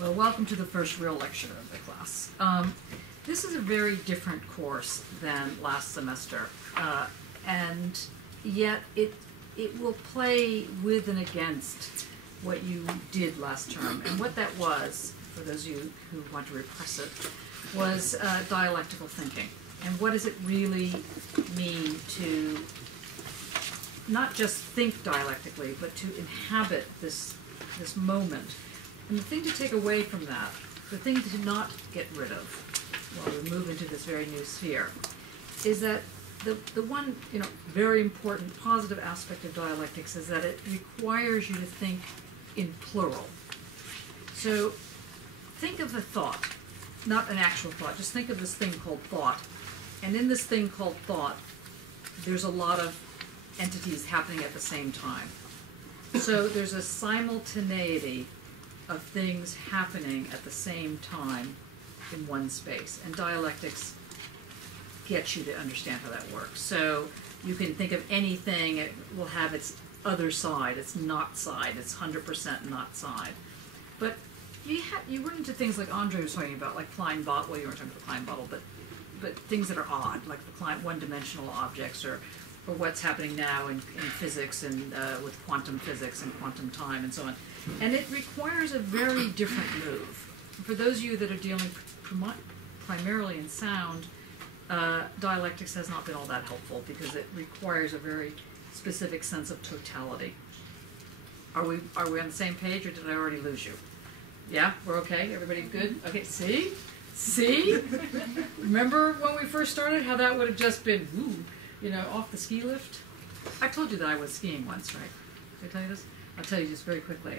Well, welcome to the first real lecture of the class. This is a very different course than last semester, and yet it will play with and against what you did last term. And what that was, for those of you who want to repress it, was dialectical thinking. And what does it really mean to not just think dialectically, but to inhabit this moment? And the thing to take away from that, the thing to not get rid of while we move into this very new sphere, is that the one very important positive aspect of dialectics is that it requires you to think in plural. So think of the thought, not an actual thought, just think of this thing called thought. And in this thing called thought, there's a lot of entities happening at the same time. So there's a simultaneity of things happening at the same time in one space. And dialectics gets you to understand how that works. So you can think of anything, it will have its other side, its not side, its 100% not side. But you run into things like Andre was talking about, like Klein bottle, well, you weren't talking about Klein bottle, but things that are odd, like the one-dimensional objects, or what's happening now in physics and with quantum physics and quantum time and so on. And it requires a very different move. For those of you that are dealing primarily in sound, dialectics has not been all that helpful because it requires a very specific sense of totality. Are we on the same page, or did I already lose you? Yeah, we're okay? Everybody good? Okay, see? See? Remember when we first started how that would have just been, off the ski lift? I told you that I was skiing once, right? Did I tell you this? I'll tell you just very quickly.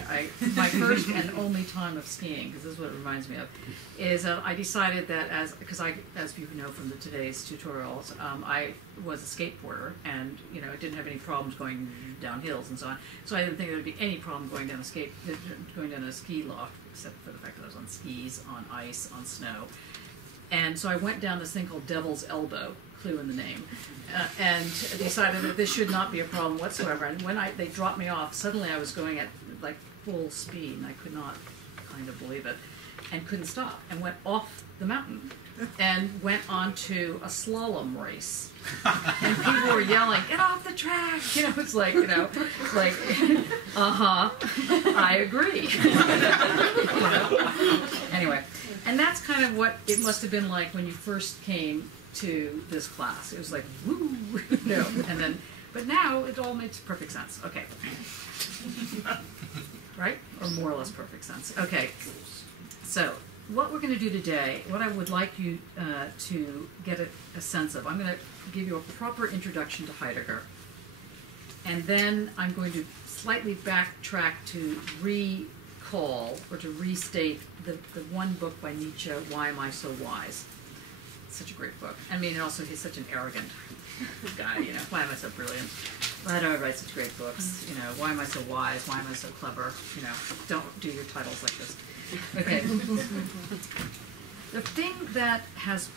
My first and only time of skiing, because this is what it reminds me of, is I decided that as you know from today's tutorials, I was a skateboarder, and I didn't have any problems going down hills and so on. So I didn't think there would be any problem going down a ski loft, except for the fact that I was on skis, on ice, on snow. And so I went down this thing called Devil's Elbow, clue in the name, and decided that this should not be a problem whatsoever. And when they dropped me off, suddenly I was going at like full speed, and I could not kind of believe it, and couldn't stop, and went off the mountain, and went on to a slalom race. And people were yelling, "Get off the track!" It's like, I agree. Anyway, and that's kind of what it must have been like when you first came to this class. It was like, woo, and then, but now it all makes perfect sense. Okay. Right? Or more or less perfect sense. Okay. So, what we're going to do today, what I would like you to get a sense of, I'm going to give you a proper introduction to Heidegger, and then I'm going to slightly backtrack to recall or to restate the one book by Nietzsche, Why Am I So Wise? Such a great book. I mean, also he's such an arrogant guy, Why am I so brilliant? Why do I write such great books? Why am I so wise? Why am I so clever? Don't do your titles like this. Okay. The thing that has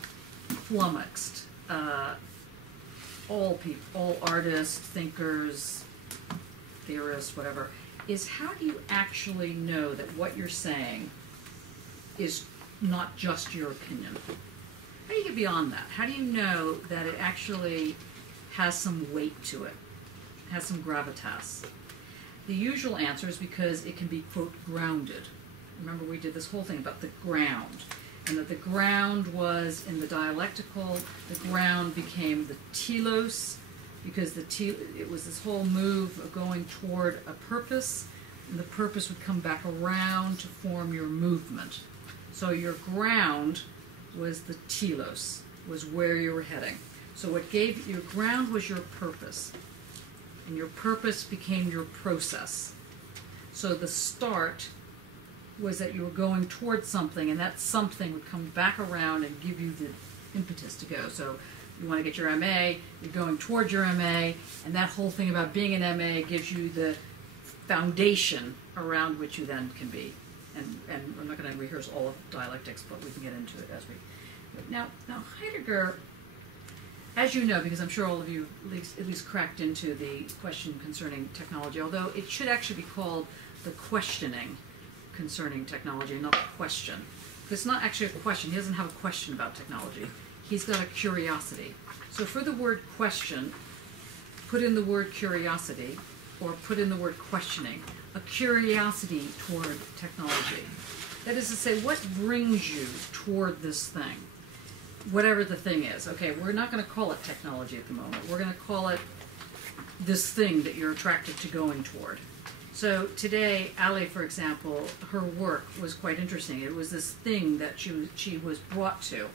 flummoxed all people, all artists, thinkers, theorists, whatever, is how do you actually know that what you're saying is not just your opinion? How do you get beyond that? How do you know that it actually has some weight to it, has some gravitas? The usual answer is because it can be, quote, grounded. Remember, we did this whole thing about the ground, and that the ground was in the dialectical, the ground became the telos, because it was this whole move of going toward a purpose, and the purpose would come back around to form your movement. So your ground was the telos, was where you were heading. So what gave your ground was your purpose, and your purpose became your process. So the start was that you were going towards something, and that something would come back around and give you the impetus to go. So you want to get your MA, you're going towards your MA, and that whole thing about being an MA gives you the foundation around which you then can be. And we're not going to rehearse all of dialectics, but we can get into it as we... Now Heidegger, as you know, because I'm sure all of you at least cracked into the question concerning technology, although it should actually be called the questioning concerning technology, not a question. It's not actually a question. He doesn't have a question about technology. He's got a curiosity. So for the word question, put in the word curiosity, or put in the word questioning, a curiosity toward technology. That is to say, what brings you toward this thing? Whatever the thing is. Okay, we're not going to call it technology at the moment. We're going to call it this thing that you're attracted to going toward. So today, Ali, for example, her work was quite interesting. It was this thing that she was brought to.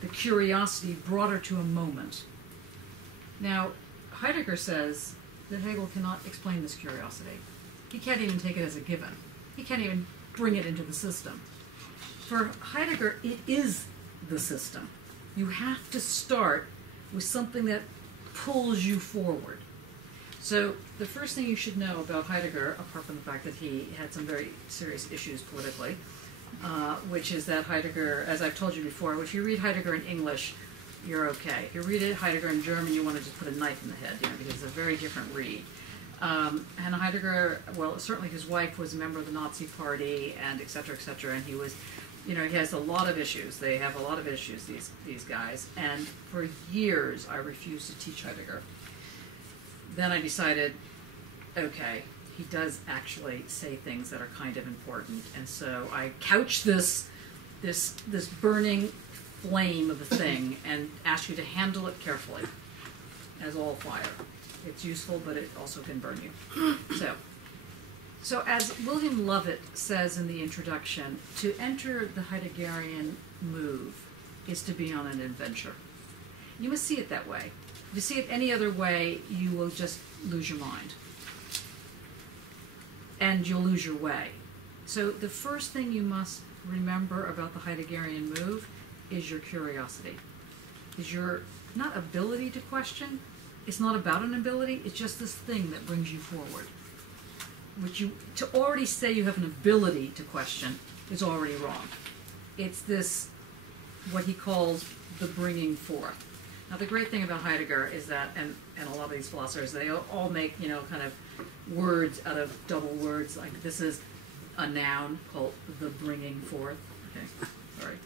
The curiosity brought her to a moment. Now, Heidegger says that Hegel cannot explain this curiosity. He can't even take it as a given. He can't even bring it into the system. For Heidegger, it is the system. You have to start with something that pulls you forward. So the first thing you should know about Heidegger, apart from the fact that he had some very serious issues politically, which is that Heidegger, as I've told you before, if you read Heidegger in English, you're okay. If you read Heidegger in German, you want to just put a knife in the head, because it's a very different read. And Heidegger, well, certainly his wife was a member of the Nazi Party, and et cetera, and he was, he has a lot of issues. They have a lot of issues, these guys. And for years, I refused to teach Heidegger. Then I decided, okay, he does actually say things that are kind of important, and so I couch this burning flame of a thing and ask you to handle it carefully, as all fire. It's useful, but it also can burn you. So as William Lovett says in the introduction, to enter the Heideggerian move is to be on an adventure. You must see it that way. If you see it any other way, you will just lose your mind. And you'll lose your way. So the first thing you must remember about the Heideggerian move is your curiosity. Is your, not ability to question, it's not about an ability, it's just this thing that brings you forward. To already say you have an ability to question is already wrong. It's this, what he calls the bringing forth. Now the great thing about Heidegger is that, and a lot of these philosophers, they all make, kind of words out of double words, like this is a noun called the bringing forth. Okay, sorry.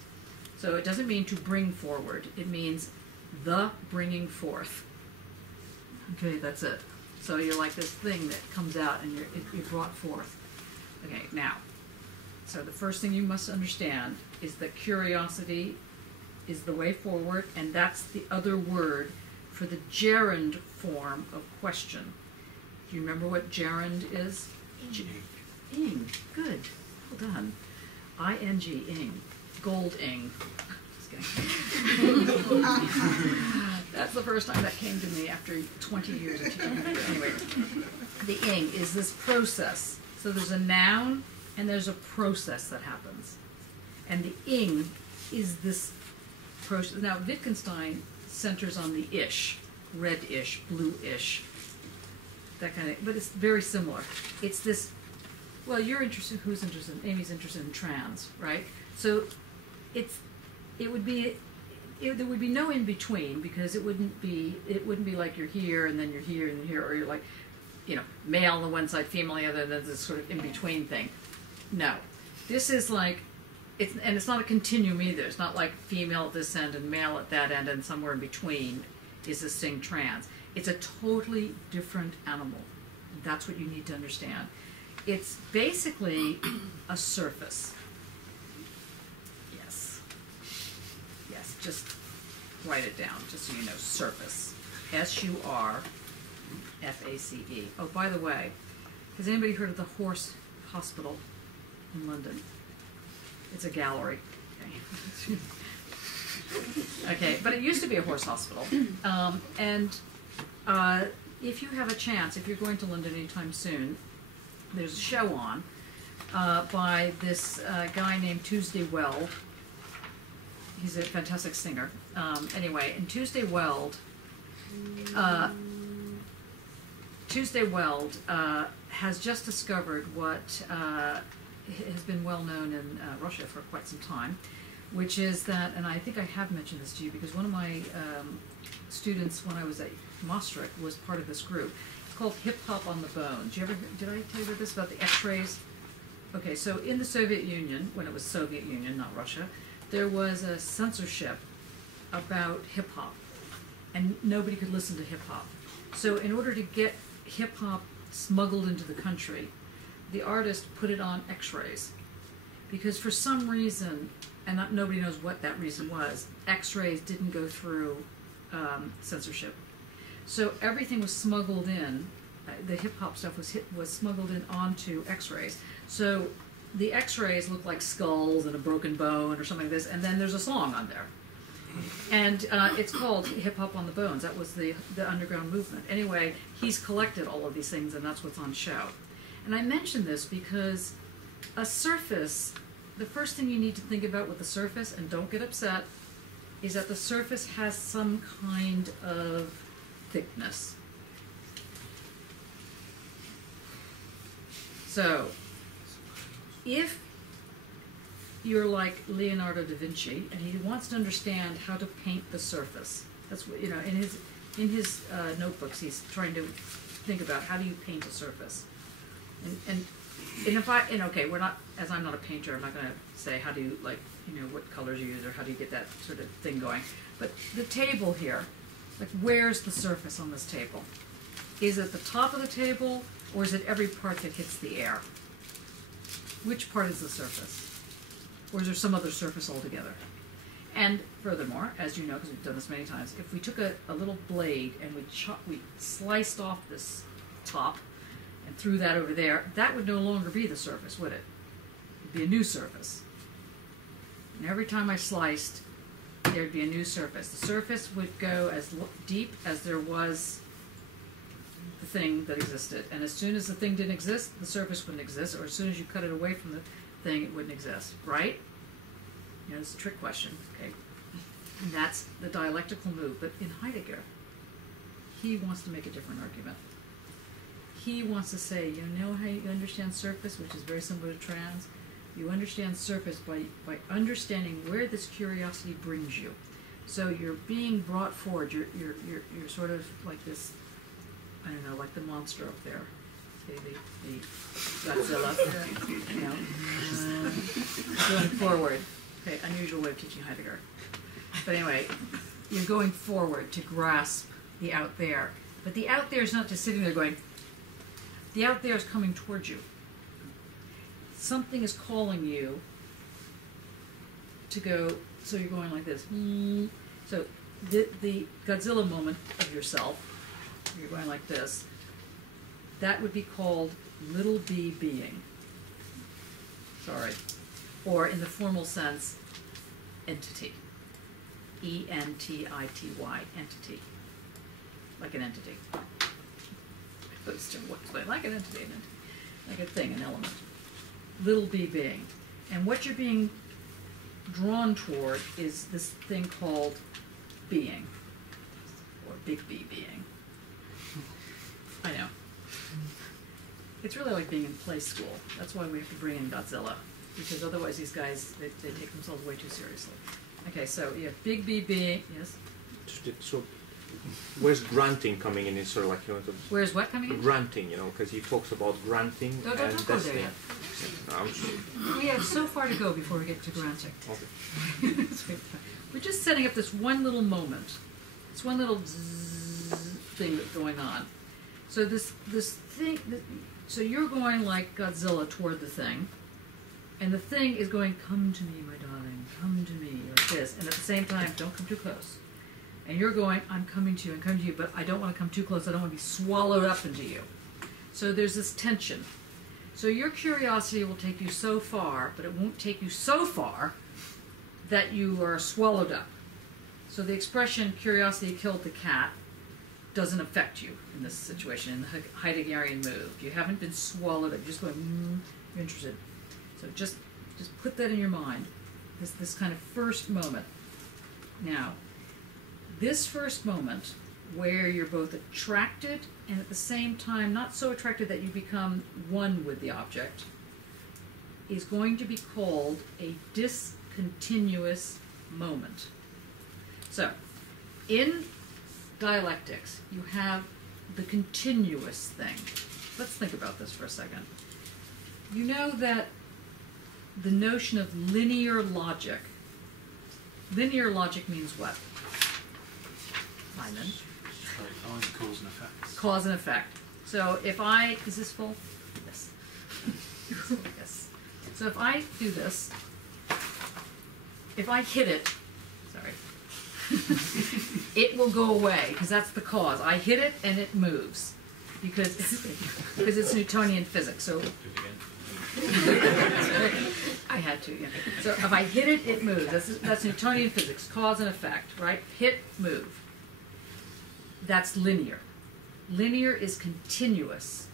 So it doesn't mean to bring forward, it means the bringing forth. Okay, that's it. So you're like this thing that comes out and you're brought forth. Okay, now, so the first thing you must understand is that curiosity is the way forward, and that's the other word for the gerund form of question. Do you remember what gerund is? Ing. Good. Well done. I-N-G, ing. Gold ing. Just kidding. That's the first time that came to me after 20 years of teaching. Anyway, the ing is this process. So there's a noun and there's a process that happens. And the ing is this process. Now, Wittgenstein centers on the ish, red-ish, blue-ish, that kind of, but it's very similar. It's this, well, you're interested, who's interested? Amy's interested in trans, right? So there would be no in between, because it wouldn't be like you're here and then you're here and here, or you're like, male on the one side, female on the other, and then this sort of in between thing. No, this is like, it's not a continuum either. It's not like female at this end and male at that end, and somewhere in between is this thing trans. It's a totally different animal. That's what you need to understand. It's basically a surface. Yes, just write it down, just so you know. Surface. S-U-R-F-A-C-E. Oh, by the way, has anybody heard of the Horse Hospital in London? It's a gallery. Okay, but it used to be a horse hospital. If you have a chance, if you're going to London anytime soon, there's a show on by this guy named Tuesday Weld. He's a fantastic singer. Anyway, in Tuesday Weld has just discovered what has been well known in Russia for quite some time, which is that, and I think I have mentioned this to you, because one of my students when I was at Maastricht was part of this group. It's called Hip Hop on the Bone. Did I tell you about this, about the X-rays? okay, so in the Soviet Union, when it was Soviet Union, not Russia, there was a censorship about hip-hop, and nobody could listen to hip-hop. So in order to get hip-hop smuggled into the country, the artist put it on x-rays. Because for some reason, and nobody knows what that reason was, x-rays didn't go through censorship. So everything was smuggled in. The hip-hop stuff was smuggled in onto x-rays. So the x-rays look like skulls and a broken bone or something like this, and then there's a song on there. And it's called Hip-Hop on the Bones. That was the underground movement. Anyway, he's collected all of these things, and that's what's on show. And I mention this because a surface, the first thing you need to think about with the surface, and don't get upset, is that the surface has some kind of thickness. So, if you're like Leonardo da Vinci and he wants to understand how to paint the surface, that's what, you know, in his notebooks he's trying to think about how do you paint a surface. And okay, we're not, as I'm not a painter, I'm not going to say how do you, like, you know, what colors you use or how do you get that sort of thing going. But the table here, like, where's the surface on this table? Is it the top of the table, or is it every part that hits the air? Which part is the surface? Or is there some other surface altogether? And furthermore, as you know, because we've done this many times, if we took a little blade and we sliced off this top and threw that over there, that would no longer be the surface, would it? It'd be a new surface. And every time I sliced, there'd be a new surface. The surface would go as deep as there was the thing that existed. And as soon as the thing didn't exist, the surface wouldn't exist, or as soon as you cut it away from the thing, it wouldn't exist, right? You know, it's a trick question, okay? And that's the dialectical move. But in Heidegger, he wants to make a different argument. He wants to say, you know how you understand surface, which is very similar to trans? You understand surface by understanding where this curiosity brings you. So you're being brought forward. You're sort of like this, I don't know, like the monster up there. Okay, the Godzilla. You know, going forward. Okay, unusual way of teaching Heidegger. But anyway, you're going forward to grasp the out there. But the out there is not just sitting there going, the out there is coming towards you. Something is calling you to go, so you're going like this. So the Godzilla moment of yourself, you're going like this, that would be called little b being. Sorry. Or in the formal sense, entity. E-N-T-I-T-Y, entity. Like an entity. But it's still like an entity, like a thing, an element. Little b being. And what you're being drawn toward is this thing called being, or big B being. I know. It's really like being in play school. That's why we have to bring in Godzilla, because otherwise these guys, they take themselves way too seriously. Okay, so you have big B being, yes? So where's granting coming in? Is sort of like, you know, where's what coming in? Granting, you know, because he talks about granting don't and go there yet. I'm sure. We have so far to go before we get to granting. Okay. We're just setting up this one little moment, this one little thing that's going on. So this thing, so you're going like Godzilla toward the thing, and the thing is going, come to me, my darling, come to me, like this, and at the same time, don't come too close. And you're going, I'm coming to you, but I don't want to come too close, I don't want to be swallowed up into you. So there's this tension. So your curiosity will take you so far, but it won't take you so far that you are swallowed up. So the expression, curiosity killed the cat, doesn't affect you in this situation, in the Heideggerian move. You haven't been swallowed up, you're just going, you're interested. So just put that in your mind, this kind of first moment. Now, this first moment where you're both attracted and at the same time not so attracted that you become one with the object is going to be called a discontinuous moment. So, in dialectics, you have the continuous thing. Let's think about this for a second. You know that the notion of linear logic. Linear logic means what? Simon? Cause and effect. Cause and effect. So if I, is this full? Yes. Yes. So if I do this, if I hit it, sorry, it will go away because that's the cause. I hit it and it moves because it's Newtonian physics. So I had to. Yeah. So if I hit it, it moves. That's Newtonian physics, cause and effect, right? Hit, move. That's linear. Linear is continuous.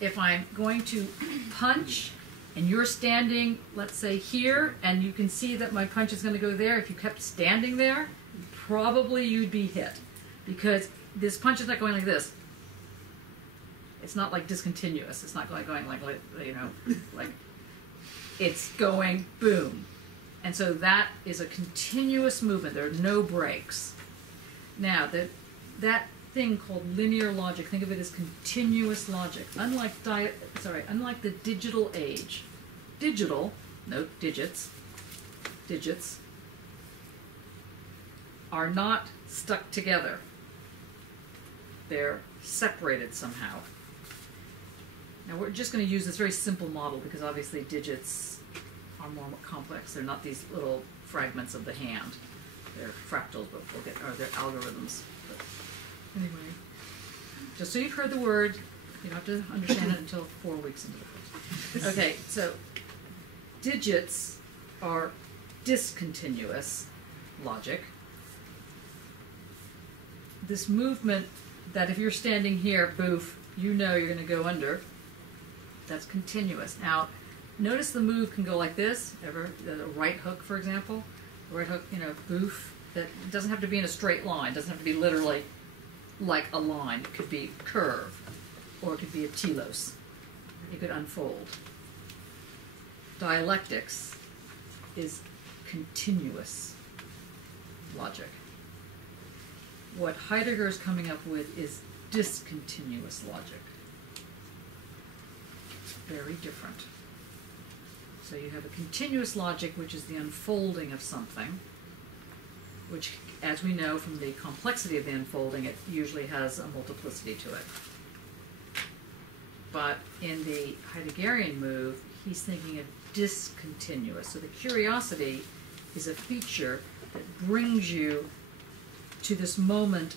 If I'm going to punch and you're standing, let's say here, and you can see that my punch is going to go there, if you kept standing there, probably you'd be hit. Because this punch is not going like this. It's not like discontinuous. It's not going like you know, like it's going boom. And so that is a continuous movement. There are no breaks. Now, that thing called linear logic, think of it as continuous logic. Unlike the digital age. Digital, note digits are not stuck together. They're separated somehow. Now we're just going to use this very simple model because obviously digits are more complex. They're not these little fragments of the hand. They're fractals, but they're algorithms. But anyway, just so you've heard the word, you don't have to understand it until 4 weeks into the course. Okay, so digits are discontinuous logic. This movement that if you're standing here, boof, you know you're going to go under. That's continuous. Now, notice the move can go like this. Ever a right hook, for example, a right hook, you know, boof. That doesn't have to be in a straight line. It doesn't have to be literally like a line. It could be curve, or it could be a telos. It could unfold. Dialectics is continuous logic. What Heidegger is coming up with is discontinuous logic. Very different. So you have a continuous logic, which is the unfolding of something, which, as we know from the complexity of the unfolding, it usually has a multiplicity to it. But in the Heideggerian move, he's thinking of discontinuous. So the curiosity is a feature that brings you to this moment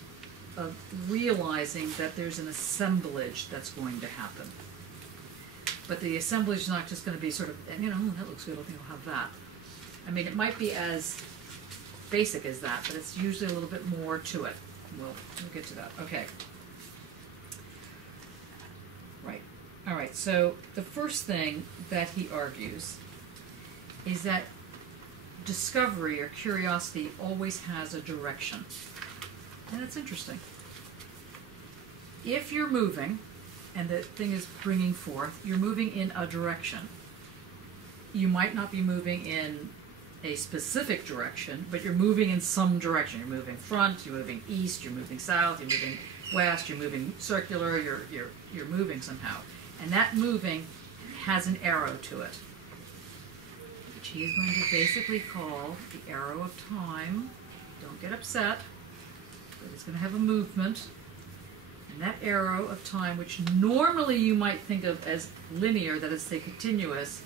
of realizing that there's an assemblage that's going to happen. But the assemblage is not just going to be sort of, you know, oh, that looks good, I think I'll have that. I mean, it might be as basic as that, but it's usually a little bit more to it. We'll get to that. Okay. Right. All right, so the first thing that he argues is that discovery or curiosity always has a direction. And that's interesting. If you're moving, and the thing is bringing forth, you're moving in a direction. You might not be moving in a specific direction, but you're moving in some direction. You're moving front, you're moving east, you're moving south, you're moving west, you're moving circular, you're moving somehow. And that moving has an arrow to it, which he is going to basically call the arrow of time. Don't get upset, but it's going to have a movement. And that arrow of time, which normally you might think of as linear, that is, say, continuous,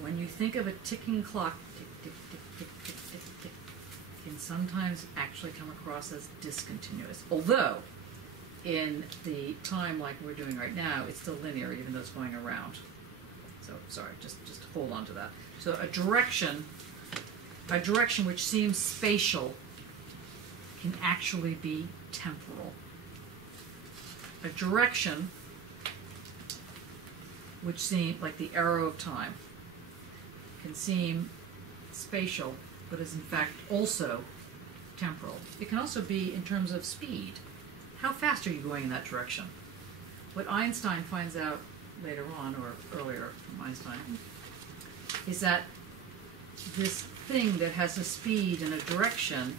when you think of a ticking clock, tick, tick, tick, tick, tick, tick, tick, can sometimes actually come across as discontinuous. Although, in the time like we're doing right now, it's still linear, even though it's going around. So, sorry, just hold on to that. So a direction which seems spatial can actually be temporal. A direction which seems like the arrow of time can seem spatial, but is in fact also temporal. It can also be in terms of speed. How fast are you going in that direction? What Einstein finds out later on, or earlier from Einstein, is that this thing that has a speed and a direction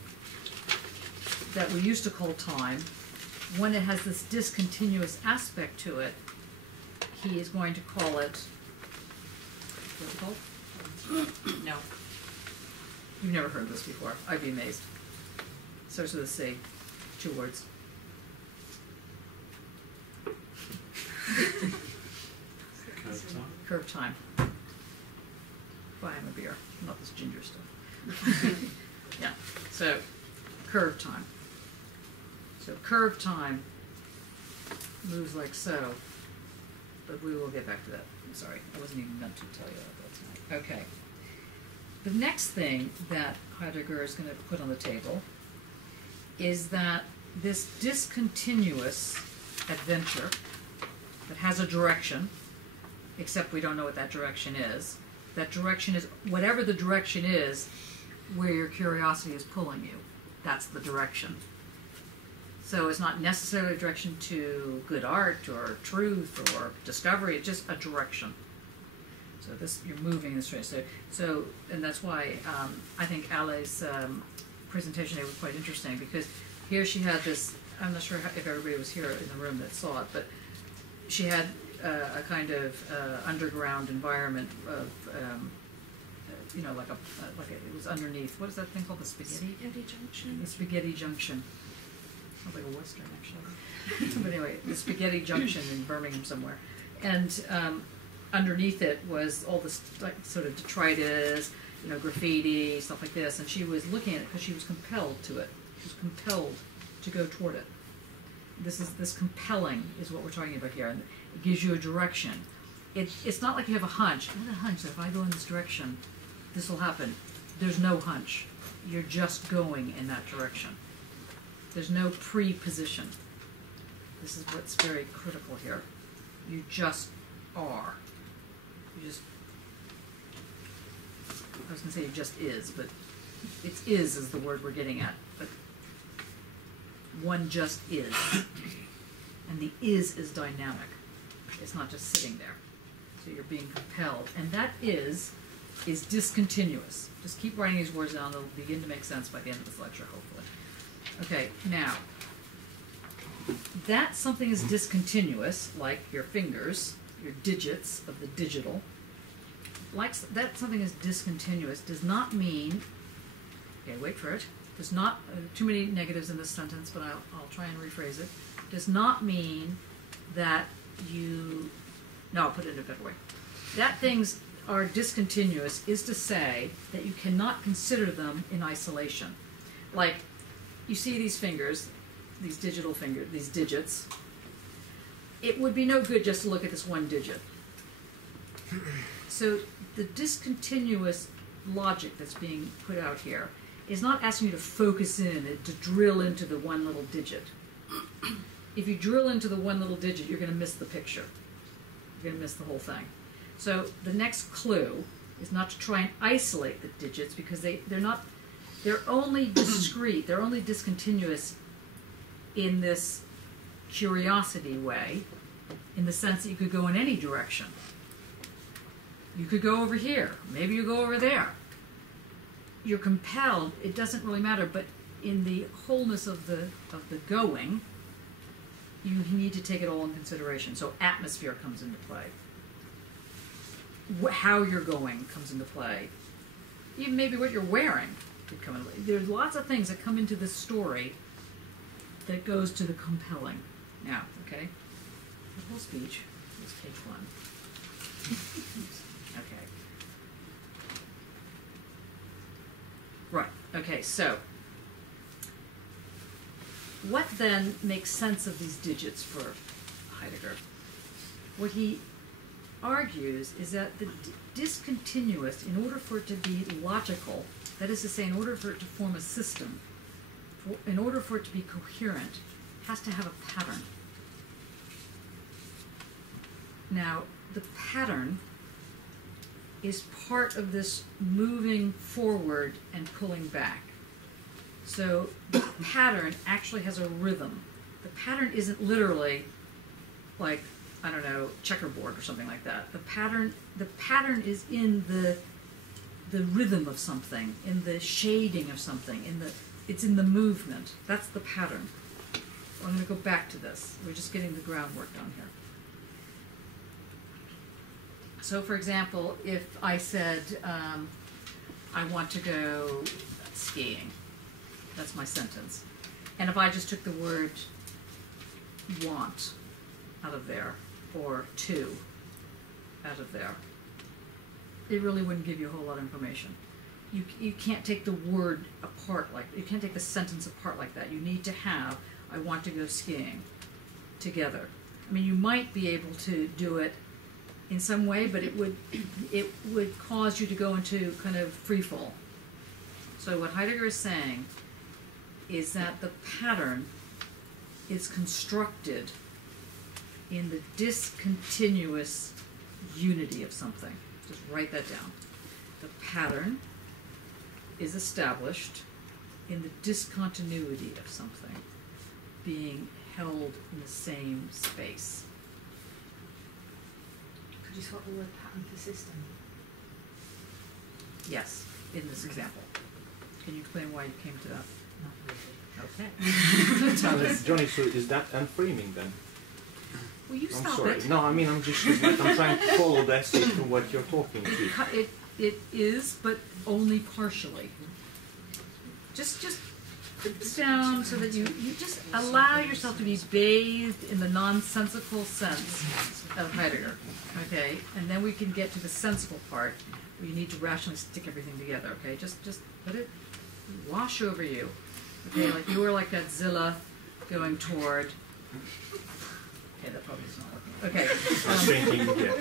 that we used to call time, when it has this discontinuous aspect to it, he is going to call it Difficult? No. You've never heard this before. I'd be amazed. Starts with a C. 2 words. Curve time. Curve time. Buy him a beer, not this ginger stuff. Yeah, so curve time. So curve time moves like so, but we will get back to that. I'm sorry, I wasn't even meant to tell you that tonight. Okay. The next thing that Heidegger is going to put on the table is that this discontinuous adventure that has a direction, except we don't know what that direction is. That direction is, whatever the direction is, where your curiosity is pulling you. That's the direction. So it's not necessarily a direction to good art or truth or discovery, it's just a direction. So this, you're moving in this direction. So and that's why I think Ale's presentation today was quite interesting, because here she had this, I'm not sure if everybody was here in the room that saw it, but she had a kind of underground environment of, you know, like it was underneath, what is that thing called, the spaghetti? Spaghetti junction. The spaghetti junction. Sounds like a Western, actually. But anyway, the spaghetti junction in Birmingham somewhere. And underneath it was all this like, sort of detritus, you know, graffiti, stuff like this. And she was looking at it because she was compelled to it. She was compelled to go toward it. This compelling is what we're talking about here. And it gives you a direction. It's not like you have a hunch. I have a hunch that if I go in this direction, this will happen. There's no hunch. You're just going in that direction. There's no pre-position. This is what's very critical here. You just are. You just, I was going to say you just is, but it's is the word we're getting at. But one just is. And the is dynamic. It's not just sitting there. So you're being compelled. And that is discontinuous. Just keep writing these words down. They'll begin to make sense by the end of this lecture, hopefully. Okay, now, that something is discontinuous, like your fingers, your digits of the digital, like that something is discontinuous does not mean, okay, wait for it, does not, too many negatives in this sentence, but I'll try and rephrase it, does not mean that you, no, I'll put it in a better way. That things are discontinuous is to say that you cannot consider them in isolation. Like, you see these fingers, these digital fingers, these digits. It would be no good just to look at this one digit. So the discontinuous logic that's being put out here is not asking you to focus in and to drill into the one little digit. If you drill into the one little digit, you're going to miss the picture. You're going to miss the whole thing. So the next clue is not to try and isolate the digits, because they're only discrete, they're only discontinuous in this curiosity way, in the sense that you could go in any direction. You could go over here, maybe you go over there. You're compelled, it doesn't really matter, but in the wholeness of the going, you need to take it all in consideration. So atmosphere comes into play. How you're going comes into play. Even maybe what you're wearing could come into play. There's lots of things that come into this story that goes to the compelling. Now, okay? The whole speech is page 1. Okay. Right, okay, so what then makes sense of these digits for Heidegger? What he argues is that the discontinuous, in order for it to be logical, that is to say, in order for it to form a system, in order for it to be coherent, has to have a pattern. Now, the pattern is part of this moving forward and pulling back. So the pattern actually has a rhythm. The pattern isn't literally like, I don't know, checkerboard or something like that. The pattern is in the rhythm of something, in the shading of something, it's in the movement. That's the pattern. So I'm going to go back to this. We're just getting the groundwork done here. So, for example, if I said, I want to go skiing, that's my sentence. And if I just took the word want out of there, or to out of there, it really wouldn't give you a whole lot of information. You can't take the word apart you can't take the sentence apart like that. You need to have, I want to go skiing, together. I mean, you might be able to do it in some way, but it would cause you to go into kind of free fall. So what Heidegger is saying is that the pattern is constructed in the discontinuous unity of something. Just write that down. The pattern is established in the discontinuity of something being held in the same space. Could you swap the word pattern for system? Yes, in this example. Can you explain why you came to that? Not really. Okay. Johnny, so is that unframing then? Will you I'm stop sorry. it? No, I mean, I'm just like, I'm trying to follow the essay to what you're talking to. It is, but only partially. Just put this down so that you just allow yourself to be bathed in the nonsensical sense of Heidegger, okay? And then we can get to the sensible part where you need to rationally stick everything together, okay? Just let it wash over you, okay? Like you were like Godzilla going toward. Okay, that probably is not working. Okay. Drinking, yeah.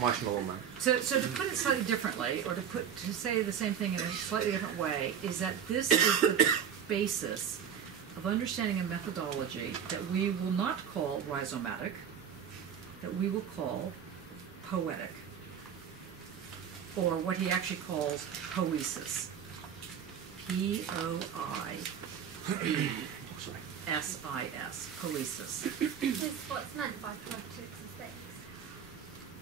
Marshmallow Man. So to put it slightly differently, or to say the same thing in a slightly different way, is that this is the basis of understanding a methodology that we will not call rhizomatic, that we will call poetic, or what he actually calls poiesis. P-O-I-E-S-I-S, poiesis. It's what's meant by poetics of things.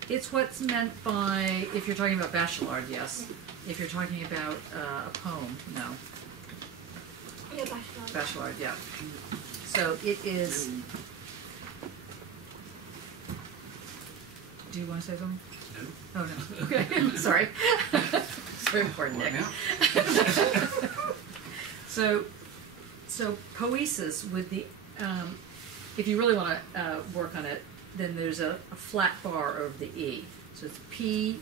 It's what's meant by, if you're talking about Bachelard, yes. If you're talking about a poem, no. Yeah, Bachelor. Bachelard, yeah. So it is. Do you want to say something? No. Oh, no. Okay, sorry. Very important, Nick. So poiesis with the, if you really want to work on it, then there's a flat bar over the E. So it's P-O-I-E-S-I-S,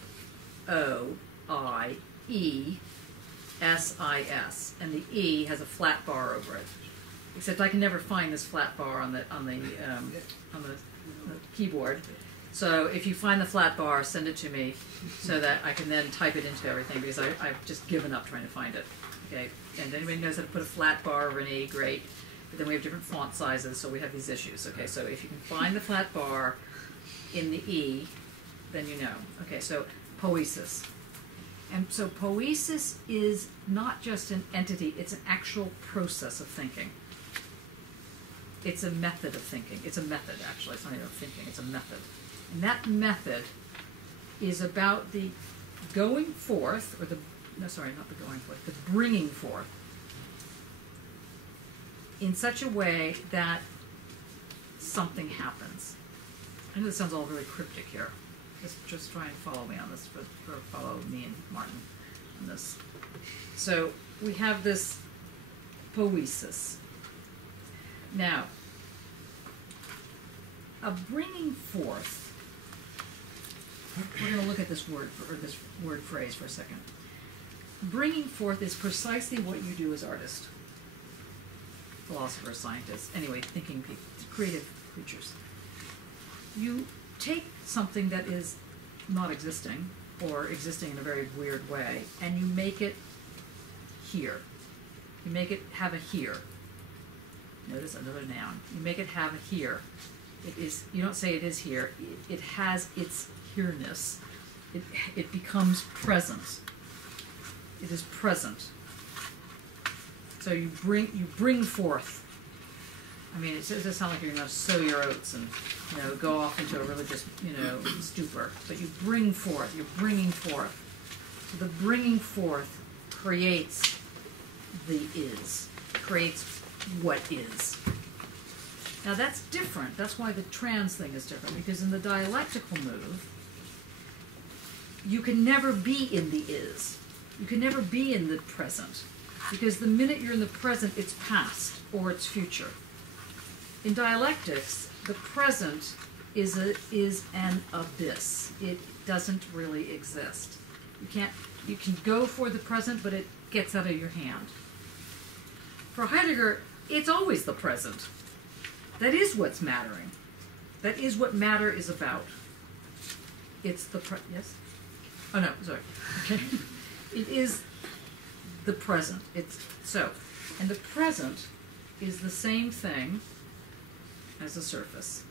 and the E has a flat bar over it. Except I can never find this flat bar on the keyboard. So if you find the flat bar, send it to me so that I can then type it into everything, because I've just given up trying to find it. Okay, and anybody knows how to put a flat bar over an E, great. But then we have different font sizes, so we have these issues. Okay, so if you can find the flat bar in the E, then you know. Okay, so poiesis. And so poiesis is not just an entity, it's an actual process of thinking. It's a method of thinking. It's a method, actually. It's not even thinking, it's a method. And that method is about the going forth, or the, no, sorry, not the going forth, the bringing forth in such a way that something happens. I know this sounds all really cryptic here. Just try and follow me on this, or follow me and Martin on this. So we have this poiesis. Now, a bringing forth, we're going to look at this word, or this word phrase for a second. Bringing forth is precisely what you do as artists, philosophers, scientists, anyway, thinking people, creative creatures. You take something that is not existing, or existing in a very weird way, and you make it here. You make it have a here. Notice another noun. You make it have a here. It is, you don't say it is here. It has its here-ness. It becomes present. It is present. So you bring forth. I mean, it does sound like you're going to sow your oats and, go off into a religious, stupor. But you bring forth. You're bringing forth. So the bringing forth creates the is. Creates what is. Now that's different. That's why the trans thing is different, because in the dialectical move, you can never be in the is. You can never be in the present, because the minute you're in the present, it's past or it's future. In dialectics, the present is an abyss. It doesn't really exist. You can go for the present, but it gets out of your hand. For Heidegger, it's always the present. That is what's mattering. That is what matter is about. It's the yes? Oh no, sorry. Okay. It is the present. And the present is the same thing as the surface.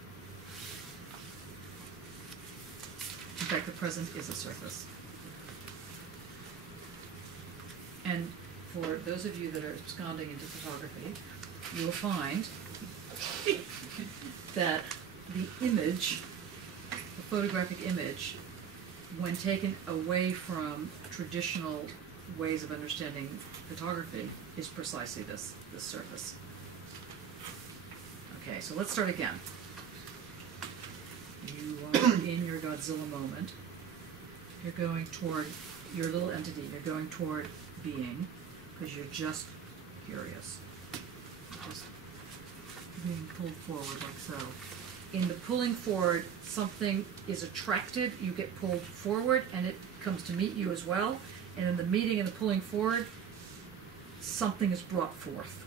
In fact, the present is a surface. And for those of you that are absconding into photography, you will find that the image, the photographic image, when taken away from traditional ways of understanding photography, is precisely this surface. Okay, so let's start again. You are in your Godzilla moment. You're going toward your little entity. You're going toward being, because you're just curious. You're just being pulled forward like so. In the pulling forward, something is attracted, you get pulled forward, and it comes to meet you as well. And in the meeting and the pulling forward, something is brought forth.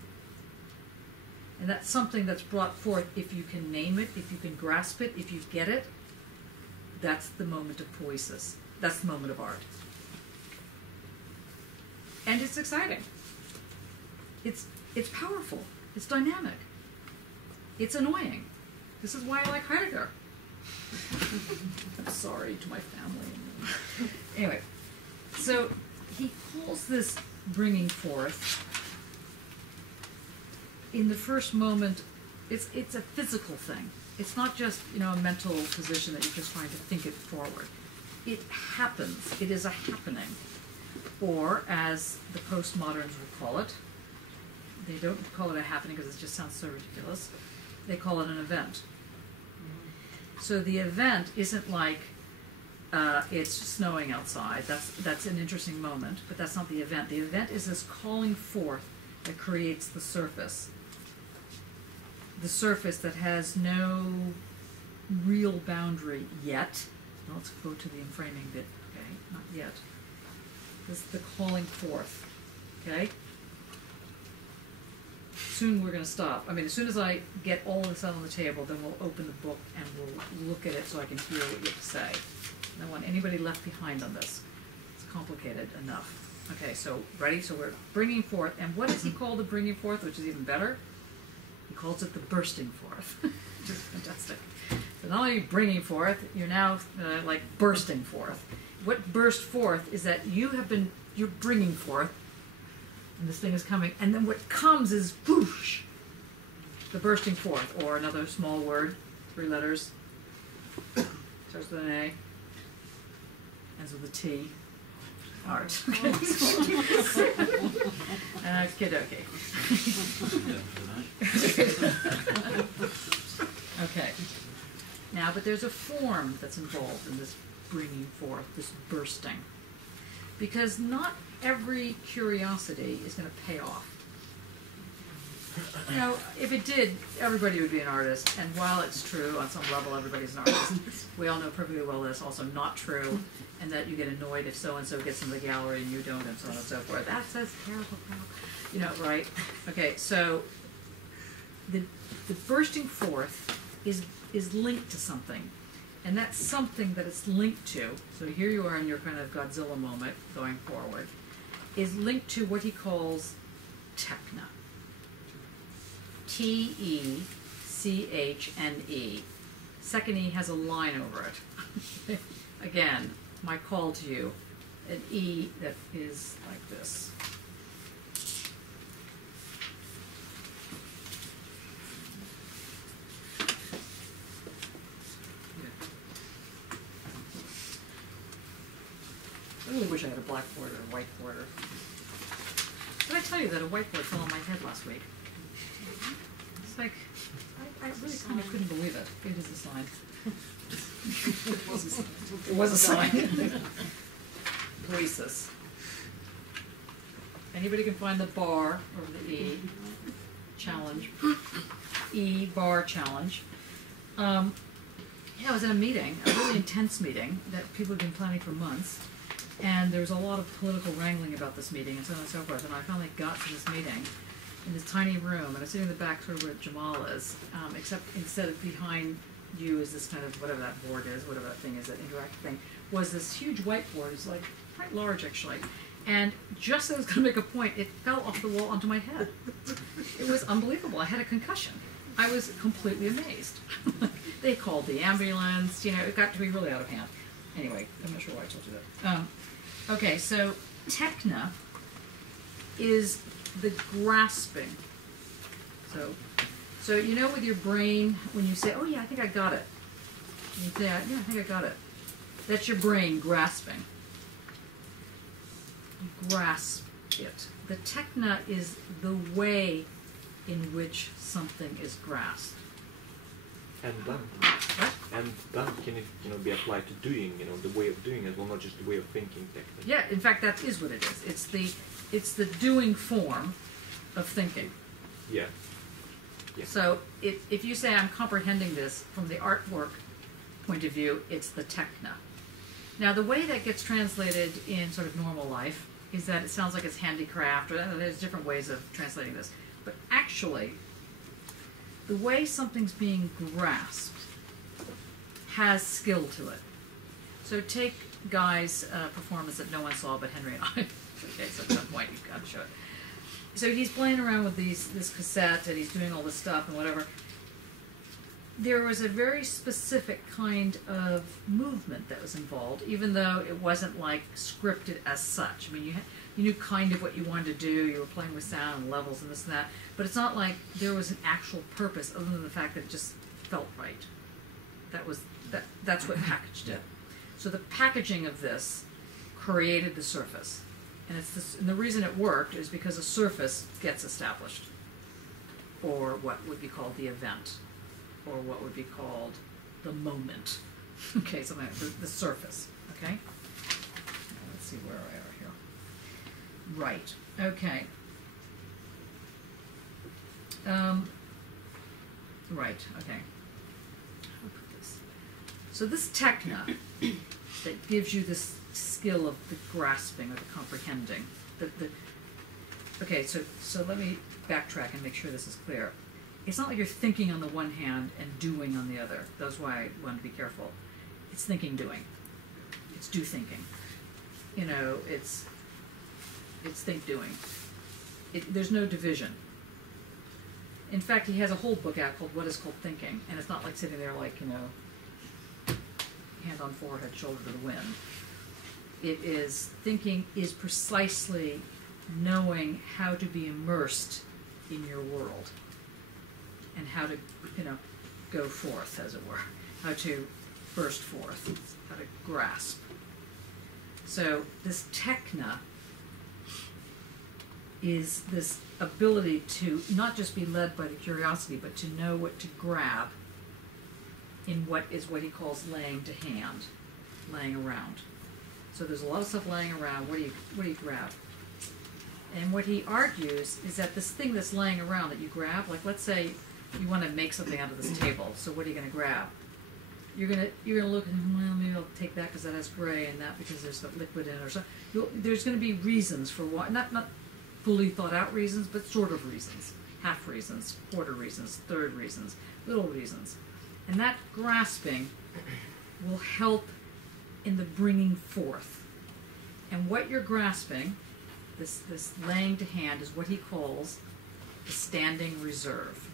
And that something that's brought forth, if you can name it, if you can grasp it, if you get it, that's the moment of poiesis. That's the moment of art. And it's exciting. It's powerful. It's dynamic. It's annoying. This is why I like Heidegger. I'm sorry to my family. Anyway, so he calls this bringing forth. In the first moment, it's a physical thing. It's not just, a mental position that you're just trying to think it forward. It happens. It is a happening. Or, as the postmoderns would call it, they don't call it a happening because it just sounds so ridiculous. They call it an event. So the event isn't like it's snowing outside. That's an interesting moment, but that's not the event. The event is this calling forth that creates the surface. The surface that has no real boundary yet. Now let's go to the enframing bit. Okay, not yet. This is the calling forth. Okay? Soon we're going to stop. As soon as I get all of this out on the table, then we'll open the book and we'll look at it so I can hear what you have to say. I don't want anybody left behind on this. It's complicated enough. Okay, so ready? So we're bringing forth. And what does he call the bringing forth, which is even better? He calls it the bursting forth, which is fantastic. So not only bringing forth, you're now like bursting forth. What burst forth is that you're bringing forth, and this thing is coming, and then what comes is whoosh, the bursting forth, or another small word, 3 letters, starts with an A, ends with a T, art. Kiddoki. Okay. Now, but there's a form that's involved in this bringing forth, this bursting. Because not every curiosity is going to pay off. If it did, everybody would be an artist. And while it's true, on some level, everybody's an artist, we all know perfectly well that's also not true, and that you get annoyed if so-and-so gets in the gallery and you don't, and so on and so forth. That's terrible, right? Okay, so the bursting forth is linked to something. And that something that it's linked to, so here you are in your kind of Godzilla moment going forward, is linked to what he calls techne. Techne. Second E has a line over it. Again, my call to you, an E that is like this. I really wish I had a black border or a white border. Did I tell you that a whiteboard fell on my head last week? It's like, I really kind of couldn't believe it. It is a sign. It was a sign. Poiesis. Anybody can find the bar or the E challenge. E bar challenge. Yeah, I was in a meeting, a really intense meeting that people had been planning for months, and there was a lot of political wrangling about this meeting and so on and so forth. And I finally got to this meeting in this tiny room, and I was sitting in the back, sort of where Jamal is, except instead of behind you is this kind of whatever that board is, whatever that thing is, that interactive thing, was this huge whiteboard. It's like quite large actually. And just as I was going to make a point, it fell off the wall onto my head. It was unbelievable. I had a concussion. I was completely amazed. They called the ambulance. You know, it got to be really out of hand. Anyway, I'm not sure why I told you that. Okay, so techne is the grasping. So you know, with your brain, when you say, "Oh yeah, I think I got it," and you say, "Yeah, I think I got it." That's your brain grasping. You grasp it. The techne is the way in which something is grasped. And done. What? And done can it be applied to doing, the way of doing it, well, not just the way of thinking technically. Yeah, in fact, that is what it is. It's the doing form of thinking. Yeah. Yeah. So if you say I'm comprehending this from the artwork point of view, it's the techne. Now, the way that gets translated in sort of normal life is that it sounds like it's handicraft, or there's different ways of translating this. But actually, the way something's being grasped has skill to it. So take Guy's performance that no one saw but Henry and I. Okay, so at some point you've got to show it. So he's playing around with this cassette and he's doing all this stuff and whatever. There was a very specific kind of movement that was involved, even though it wasn't like scripted as such. I mean, you knew kind of what you wanted to do. You were playing with sound and levels and this and that. But it's not like there was an actual purpose other than the fact that it just felt right. That's what packaged it. So the packaging of this created the surface. And and the reason it worked is because a surface gets established, or what would be called the event, or what would be called the moment. Okay, something like the surface. Okay. Now let's see where we are here. Right. Okay. Right. Okay. I'll put this. So this techne that gives you this skill of the grasping or the comprehending. Okay, so let me backtrack and make sure this is clear. It's not like you're thinking on the one hand and doing on the other. That's why I want to be careful. It's thinking, doing. It's do thinking. It's think, doing. There's no division. In fact, he has a whole book out called What is Called Thinking, and it's not like sitting there like, hand on forehead, shoulder to the wind. It is, thinking is precisely knowing how to be immersed in your world and how to, go forth, as it were, how to burst forth, how to grasp. So this techne is this ability to not just be led by the curiosity, but to know what to grab in what he calls laying to hand, laying around. So there's a lot of stuff laying around. What do you grab? And what he argues is that this thing that's laying around that you grab, like let's say you want to make something out of this table. So what are you going to grab? You're gonna look and, well, maybe I'll take that because that has gray, and that because there's got liquid in it, or so. There's going to be reasons for why, not fully thought out reasons, but sort of reasons, half reasons, quarter reasons, third reasons, little reasons, and that grasping will help in the bringing forth. And what you're grasping, this laying to hand, is what he calls the standing reserve.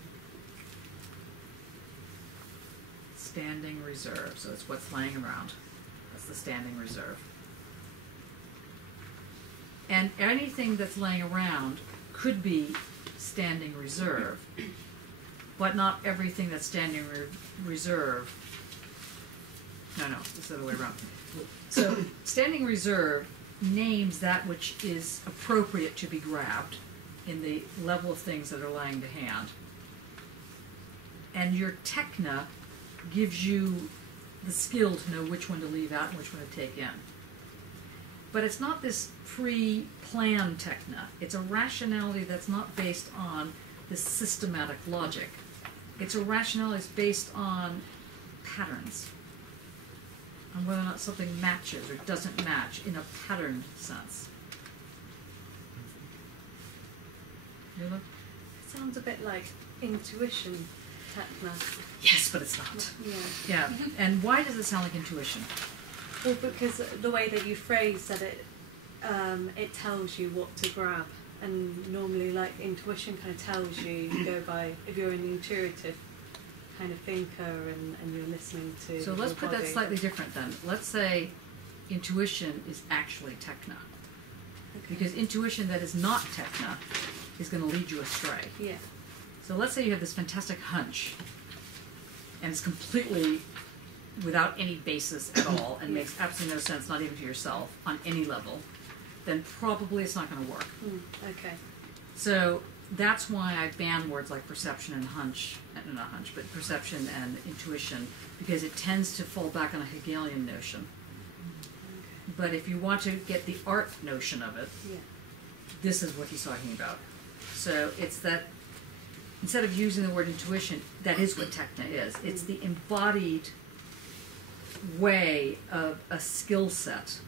Standing reserve. So it's what's laying around. That's the standing reserve. And anything that's laying around could be standing reserve, but not everything that's standing reserve. No, it's the other way around. So standing reserve names that which is appropriate to be grabbed in the level of things that are laying to hand. And your techne gives you the skill to know which one to leave out and which one to take in. But it's not this pre-planned techne. It's a rationality that's not based on this systematic logic. It's a rationality that's based on patterns, on whether or not something matches or doesn't match in a patterned sense. Lula? Sounds a bit like intuition, techne. Yes, but it's not. Yeah. Yeah. And why does it sound like intuition? Well, because the way that you phrase that it tells you what to grab, and normally, like, intuition kind of tells you, you go by, if you're an intuitive kind of thinker and you're listening to So let's your put that body. slightly different then. Let's say intuition is actually techne. Okay. Because intuition that is not techne is going to lead you astray. Yeah. So let's say you have this fantastic hunch, and it's completely without any basis at all, and Yeah. makes absolutely no sense, not even to yourself, on any level, then probably it's not going to work. Okay. So that's why I ban words like perception and hunch, not hunch, but perception and intuition, because it tends to fall back on a Hegelian notion. But if you want to get the art notion of it, Yeah. this is what he's talking about. So it's that instead of using the word intuition, that is what techne is. It's the embodied way of a skill set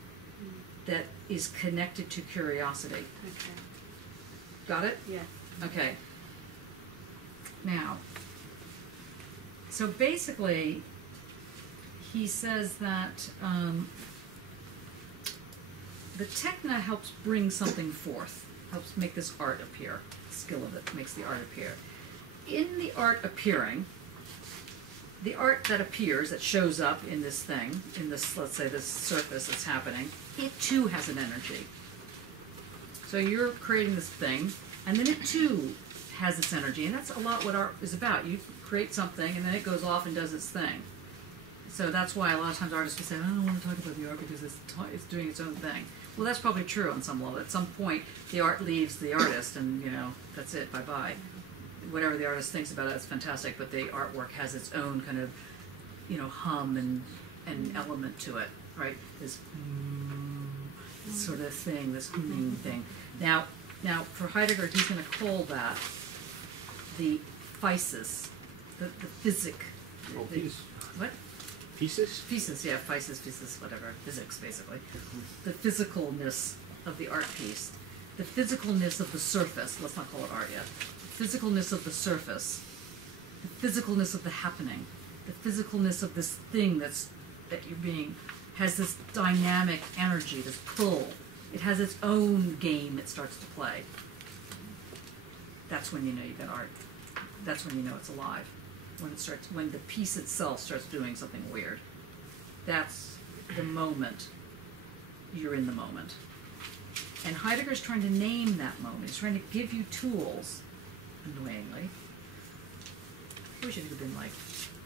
that is connected to curiosity. Okay. Got it? Yeah. Okay. Now, so basically, he says that the techne helps bring something forth, helps make this art appear. The skill of it makes the art appear. In the art appearing, the art that appears, that shows up in this thing, in this, let's say, this surface that's happening, it too has an energy. So you're creating this thing, and then it too has its energy, and that's a lot what art is about. You create something, and then it goes off and does its thing. So that's why a lot of times artists will say, I don't want to talk about the art because it's doing its own thing. Well, that's probably true on some level. At some point, the art leaves the artist, and, you know, that's it, bye-bye. Whatever the artist thinks about it, it's fantastic, but the artwork has its own kind of, you know, hum and element to it, right? This sort of thing, this humming thing. Now, for Heidegger, he's going to call that the physis, the physic. Oh, the- physis. What? Pieces? Physis, yeah, physis, whatever. Physics, basically. The physicalness of the art piece. The physicalness of the surface. Let's not call it art yet. The physicalness of the surface. The physicalness of the happening. The physicalness of this thing that you're being, has this dynamic energy, this pull. It has its own game it starts to play. That's when you know you've got art. That's when you know it's alive. When the piece itself starts doing something weird. That's the moment you're in the moment. And Heidegger's trying to name that moment. He's trying to give you tools, annoyingly. I wish it could have been like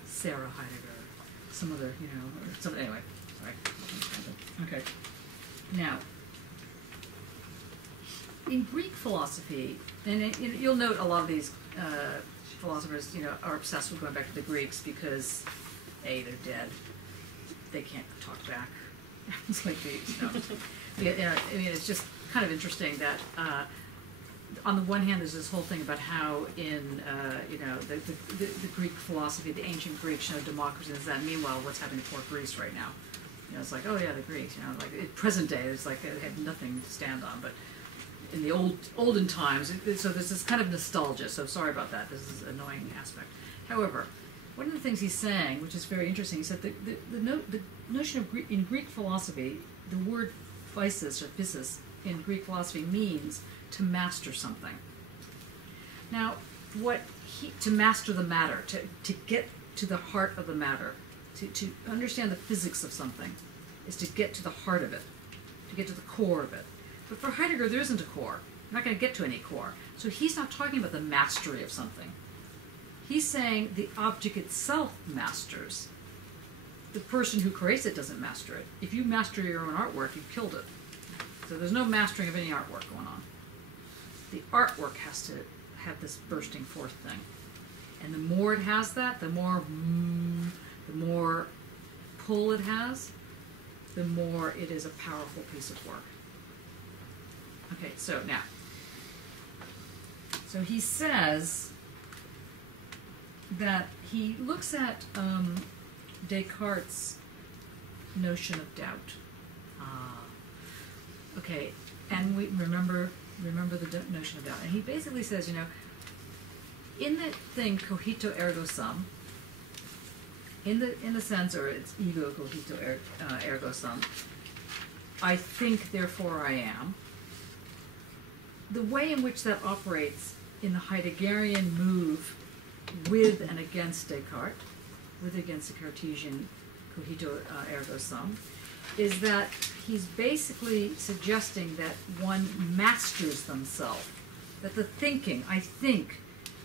Sarah Heidegger, or some other, you know, or something. Anyway, sorry. Okay. Now, in Greek philosophy, and you'll note a lot of these philosophers, you know, are obsessed with going back to the Greeks because, A, they're dead. They can't talk back. It's like I mean, it's just kind of interesting that on the one hand, there's this whole thing about how in you know, the Greek philosophy, the ancient Greeks, you know, democracy is that. Meanwhile, what's happening for Greece right now? You know, it's like, oh yeah, the Greeks. You know, like in present day, it's like they had nothing to stand on. But in the olden times, so there's this kind of nostalgia. So sorry about that. This is an annoying aspect. However, one of the things he's saying, which is very interesting, he said the notion of in Greek philosophy, the word physis or physis in Greek philosophy means to master something. Now, to master the matter, to get to the heart of the matter, to understand the physics of something, is to get to the heart of it, to get to the core of it. But for Heidegger, there isn't a core. You're not going to get to any core. So he's not talking about the mastery of something. He's saying the object itself masters. The person who creates it doesn't master it. If you master your own artwork, you've killed it. So there's no mastering of any artwork going on. The artwork has to have this bursting forth thing. And the more it has that, the more pull it has, the more it is a powerful piece of work. Okay, so now, so he says that he looks at Descartes' notion of doubt. Okay, and we remember the notion of doubt. And he basically says, in the thing cogito ergo sum, in the sense, or it's ego cogito ergo sum, I think, therefore I am. The way in which that operates in the Heideggerian move with and against Descartes, with and against the Cartesian cogito ergo sum, is that he's basically suggesting that one masters themselves, that the thinking, I think,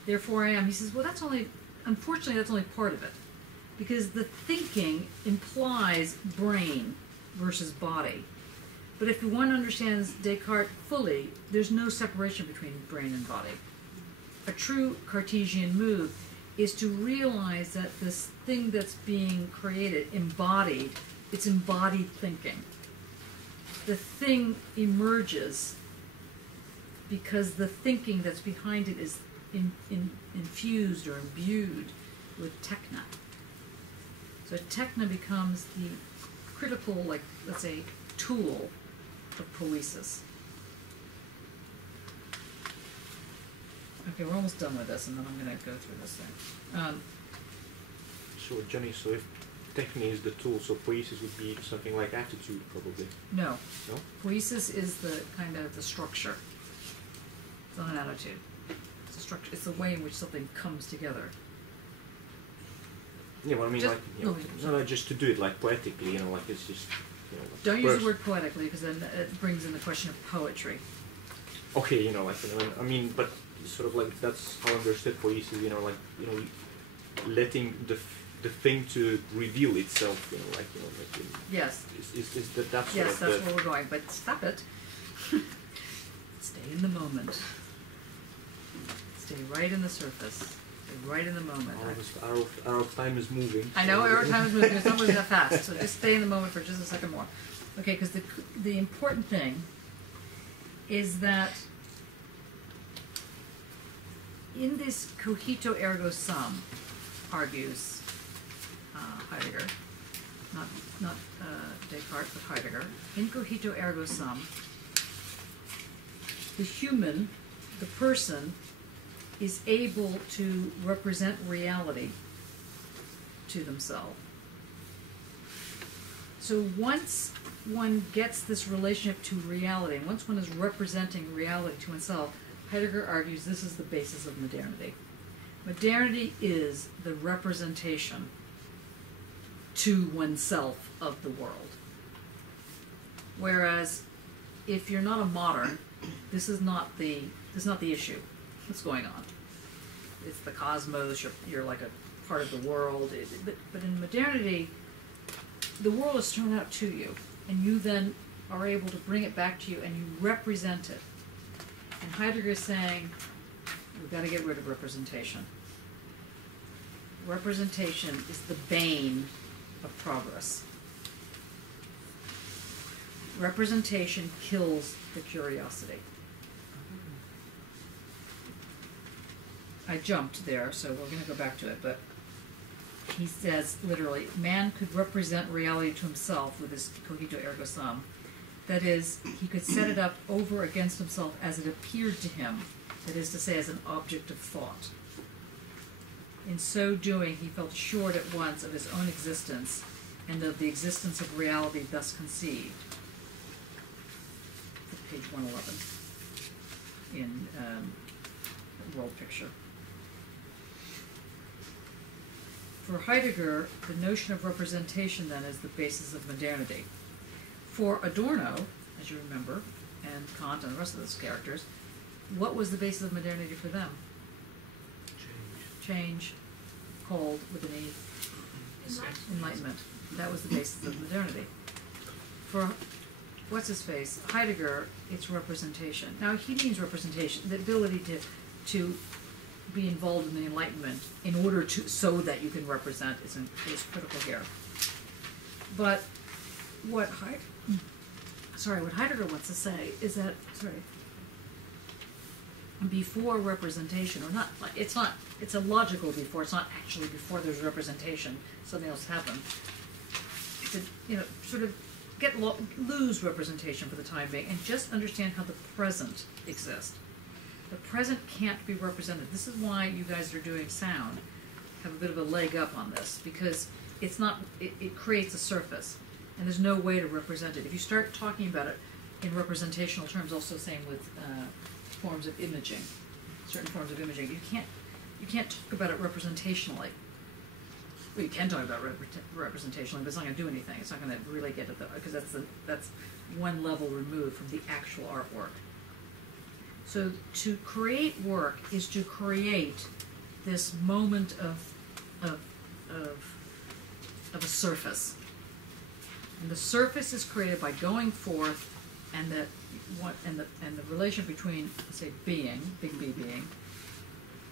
therefore I am. He says, well, unfortunately, that's only part of it, because the thinking implies brain versus body. But if one understands Descartes fully, there's no separation between brain and body. A true Cartesian move is to realize that this thing that's being created, embodied, it's embodied thinking. The thing emerges because the thinking that's behind it is infused or imbued with techne. So techne becomes the critical, let's say, tool of poiesis. Okay, we're almost done with this, and then I'm going to go through this thing. So, Johnny, so if techne is the tool, so poiesis would be something like attitude, probably. No. No? Poiesis is the kind of the structure. It's not an attitude. It's a structure. It's the way in which something comes together. Yeah, well, I mean, Just- no, just to do it poetically, it's just, Don't use the word poetically, because then it brings in the question of poetry. Okay, I mean, but sort of that's how I understood poiesis, letting the thing to reveal itself, Yes. Is that's Yes, sort of that's where we're going. But stop it. Stay in the moment. Stay right in the surface. Stay right in the moment. Our time is moving. I know our time is moving. It's not moving that fast. So just stay in the moment for just a second more. Okay, because the important thing is that in this cogito ergo sum, argues Heidegger, not Descartes, but Heidegger, in cogito ergo sum, the human, the person, is able to represent reality to themselves. So once one gets this relationship to reality, and once one is representing reality to oneself, Heidegger argues this is the basis of modernity. Modernity is the representation to oneself of the world. Whereas if you're not a modern, this is not the issue that's going on. It's the cosmos, you're like a part of the world. But in modernity, the world is thrown out to you, and you then are able to bring it back to you, and you represent it. And Heidegger is saying, we've got to get rid of representation. Representation is the bane of progress. Representation kills the curiosity. I jumped there, so we're going to go back to it, but he says, literally, man could represent reality to himself with his cogito ergo sum. That is, he could set it up over against himself as it appeared to him, that is to say, as an object of thought. In so doing, he felt assured at once of his own existence and of the existence of reality thus conceived. Page 111 in World Picture. For Heidegger, the notion of representation then is the basis of modernity. For Adorno, as you remember, and Kant and the rest of those characters, what was the basis of modernity for them? Change, called with an E, enlightenment. That was the basis of modernity. For what's-his-face, Heidegger, it's representation. Now, he means representation, the ability to be involved in the Enlightenment in order to, so that you can represent is critical here. But what Heidegger wants to say is that, before representation, or not, it's a logical before, it's not actually before there's representation, something else happened. To, sort of lose representation for the time being and just understand how the present exists. The present can't be represented. This is why you guys are doing sound have a bit of a leg up on this, because it's not, it creates a surface, and there's no way to represent it. If you start talking about it in representational terms, also same with forms of imaging, certain forms of imaging, you can't talk about it representationally. Well, you can talk about representationally, but it's not going to do anything. It's not going to really get at the, because that's one level removed from the actual artwork. So to create work is to create this moment of a surface, and the surface is created by going forth, and the relation between, say, being, big B being,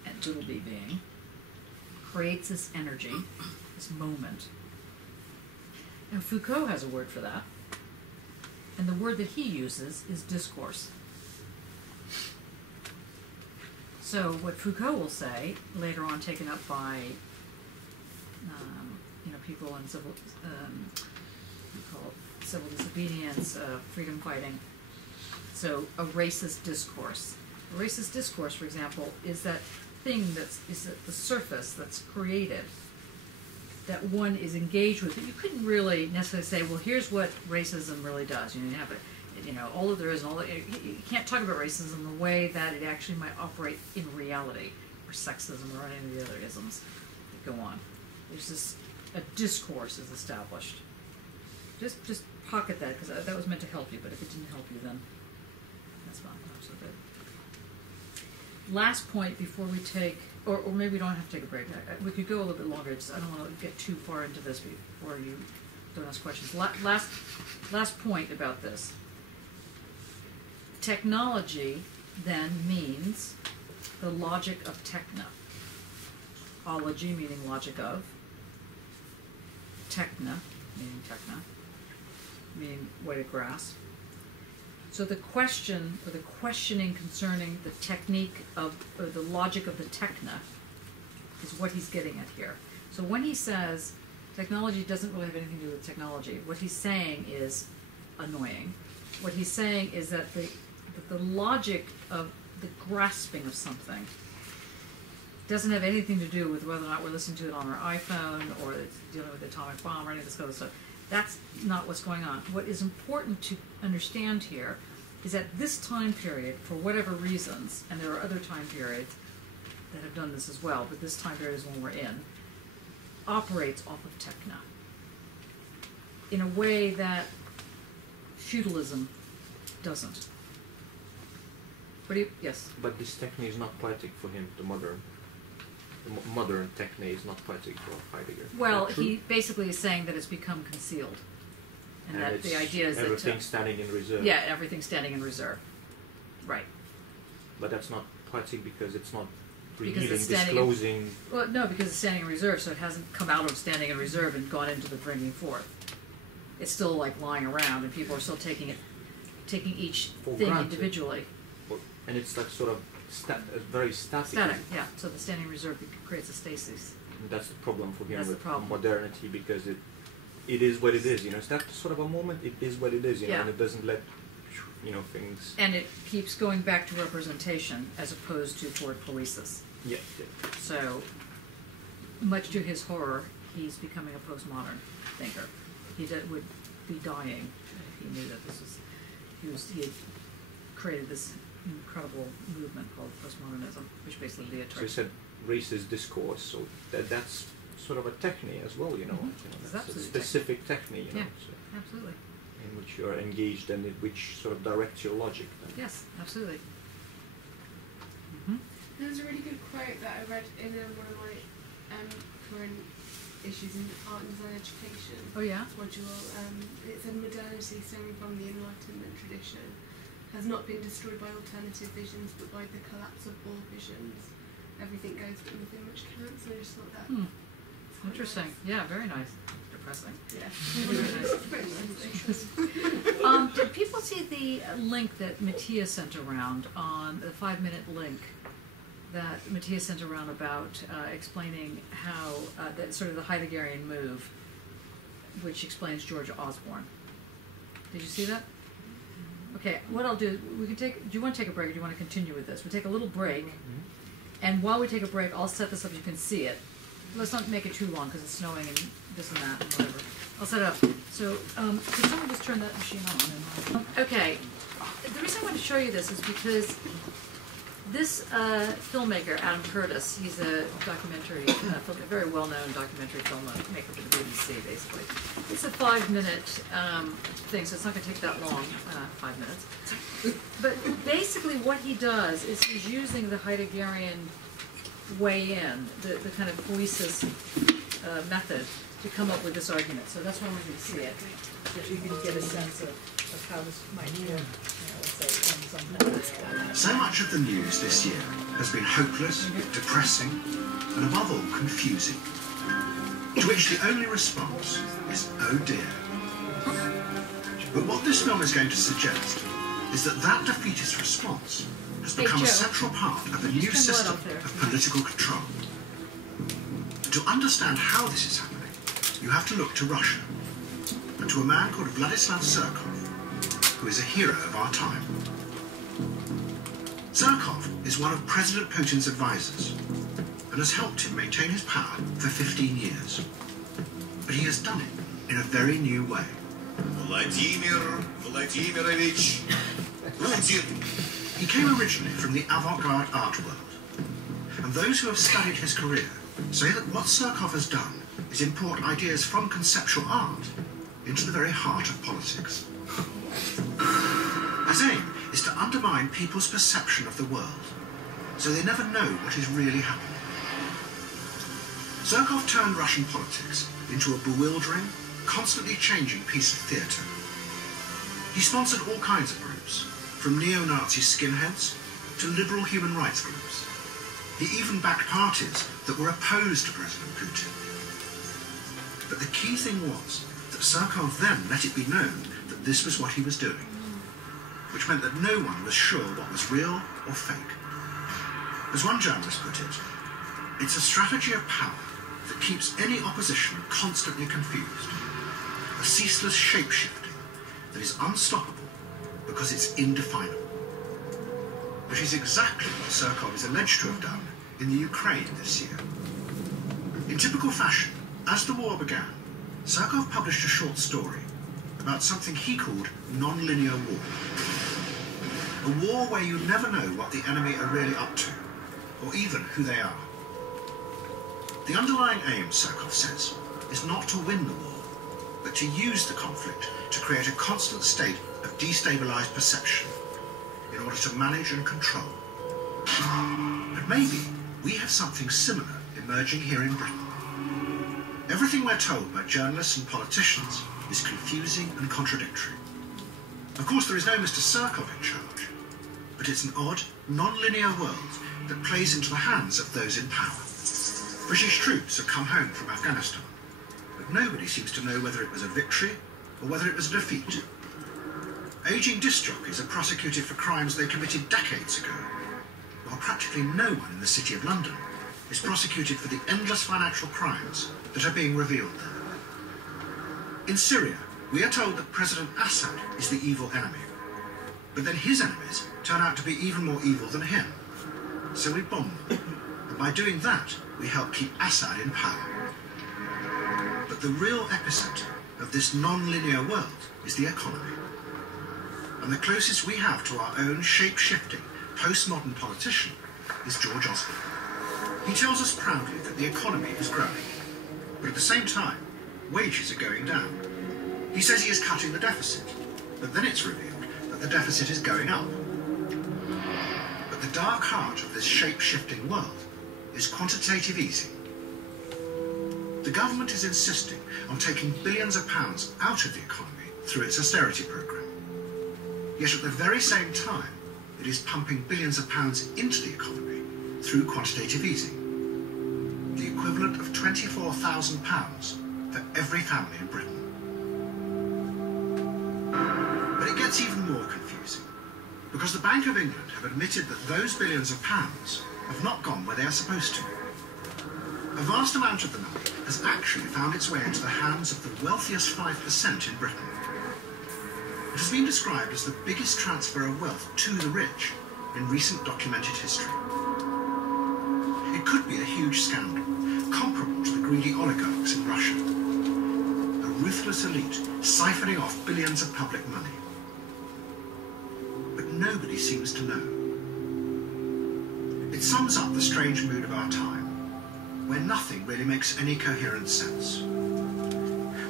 and little b being, creates this energy, this moment. And Foucault has a word for that, and the word that he uses is discourse. So what Foucault will say, later on taken up by people in civil disobedience, freedom fighting, so a racist discourse. A racist discourse, for example, is that thing is the surface that's created, that one is engaged with. But you couldn't really necessarily say, well, here's what racism really does. You have it, all that there is, and all that. You can't talk about racism the way that it actually might operate in reality, or sexism, or any of the other isms that go on. There's this, a discourse is established. Just pocket that, because that was meant to help you, but if it didn't help you, then that's not so good. Last point before we take, or maybe we don't have to take a break. We could go a little bit longer. I don't want to get too far into this before you don't ask questions. Last point about this. Technology then means the logic of techne. Ology meaning logic of. Techne meaning way to grasp. So the question, or the questioning concerning the technique of, or the logic of the techne, is what he's getting at here. So when he says technology doesn't really have anything to do with technology, what he's saying is annoying. What he's saying is that the logic of the grasping of something doesn't have anything to do with whether or not we're listening to it on our iPhone, or it's dealing with the atomic bomb, or any of this other stuff. That's not what's going on. What is important to understand here is that this time period, for whatever reasons, and there are other time periods that have done this as well, but this time period is one we're in, operates off of techne in a way that feudalism doesn't. But yes? But this techne is not poetic for him, the modern. The modern techne is not poetic for Heidegger. Well, he basically is saying that it's become concealed. And that the idea is everything that... standing in reserve. Yeah, everything's standing in reserve. Right. But that's not poetic because it's not Because revealing, it's standing disclosing... Well, no, because it's standing in reserve, so it hasn't come out of standing in reserve and gone into the bringing forth. It's still like lying around, and people are still taking each thing granted. Individually. And it's like sort of very static. Static, yeah. So the standing reserve creates a stasis. And that's the problem for him That's the with problem. modernity, because it is what it is. It's that sort of a moment. It is what it is. Yeah. And it doesn't let things. And it keeps going back to representation as opposed to toward poiesis. Yeah. So, much to his horror, he's becoming a postmodern thinker. He would be dying if he knew that this was. He had created this incredible movement called postmodernism, which basically So you said racist discourse, so that's sort of a techne as well, Mm-hmm. That's a specific techne, Yeah, so absolutely. in which you are engaged and which sort of directs your logic. Then. Yes, absolutely. There's a really good quote that I read in one of my current issues in art and design education Oh yeah? module. It said modernity stemming from the Enlightenment tradition has not been destroyed by alternative visions but by the collapse of all visions. everything goes but nothing much counts. And I just thought that. Interesting. Yeah, very nice. Depressing. Yeah. Did people see the link that Mattia sent around on the 5-minute link that Mattia sent around about explaining how that sort of the Heideggerian move, which explains George Osborne? Did you see that? Okay, what I'll do, we can take. Do you want to take a break, or do you want to continue with this? We'll take a little break, and while we take a break, I'll set this up so you can see it. Let's not make it too long because it's snowing and this and that and whatever. I'll set it up. So, could someone just turn that machine on? Okay. The reason I want to show you this is because this filmmaker, Adam Curtis, he's a documentary, a very well-known documentary filmmaker for the BBC, basically. It's a 5-minute thing, so it's not going to take that long, 5 minutes. But basically what he does is he's using the Heideggerian way in, the kind of Poiesis method to come up with this argument. So that's why I want you to see it, so that you can get a sense of how this might work, let's say, on something. So much of the news this year has been hopeless, depressing, and above all, confusing. To which the only response is, oh dear. But what this film is going to suggest is that that defeatist response has become a central part of a new system of political control. To understand how this is happening, you have to look to Russia, and to a man called Vladislav Surkov, who is a hero of our time. Surkov is one of President Putin's advisors, and has helped him maintain his power for 15 years. But he has done it in a very new way. Vladimir Vladimirovich Putin. He came originally from the avant-garde art world, and those who have studied his career say that what Surkov has done is import ideas from conceptual art into the very heart of politics. His aim is to undermine people's perception of the world, so they never know what is really happening. Surkov turned Russian politics into a bewildering, constantly changing piece of theatre. He sponsored all kinds of groups, from neo-Nazi skinheads to liberal human rights groups. He even backed parties that were opposed to President Putin. But the key thing was that Surkov then let it be known that this was what he was doing, which meant that no one was sure what was real or fake. As one journalist put it, it's a strategy of power that keeps any opposition constantly confused, a ceaseless shape-shifting that is unstoppable because it's indefinable. Which is exactly what Surkov is alleged to have done in the Ukraine this year. In typical fashion, as the war began, Surkov published a short story about something he called non-linear war. A war where you never know what the enemy are really up to, or even who they are. The underlying aim, Surkov says, is not to win the war, but to use the conflict to create a constant state of destabilized perception in order to manage and control. But maybe we have something similar emerging here in Britain. Everything we're told by journalists and politicians is confusing and contradictory. Of course, there is no Mr. Surkov in charge, but it's an odd, non-linear world that plays into the hands of those in power. British troops have come home from Afghanistan, but nobody seems to know whether it was a victory or whether it was a defeat. Aging disc jockeys are prosecuted for crimes they committed decades ago, while practically no one in the City of London is prosecuted for the endless financial crimes that are being revealed there. In Syria, we are told that President Assad is the evil enemy, but then his enemies turn out to be even more evil than him. So we bomb them, and by doing that, we help keep Assad in power. But the real epicenter of this non-linear world is the economy. And the closest we have to our own shape-shifting, postmodern politician is George Osborne. He tells us proudly that the economy is growing, but at the same time, wages are going down. He says he is cutting the deficit, but then it's revealed that the deficit is going up. But the dark heart of this shape-shifting world is quantitative easing. The government is insisting on taking billions of pounds out of the economy through its austerity programme. Yet at the very same time, it is pumping billions of pounds into the economy through quantitative easing, the equivalent of £24,000 for every family in Britain. But it gets even more confusing, because the Bank of England have admitted that those billions of pounds have not gone where they are supposed to. A vast amount of the money has actually found its way into the hands of the wealthiest 5% in Britain. It has been described as the biggest transfer of wealth to the rich in recent documented history. It could be a huge scandal, comparable to the greedy oligarchs in Russia. A ruthless elite siphoning off billions of public money. But nobody seems to know. It sums up the strange mood of our time, where nothing really makes any coherent sense.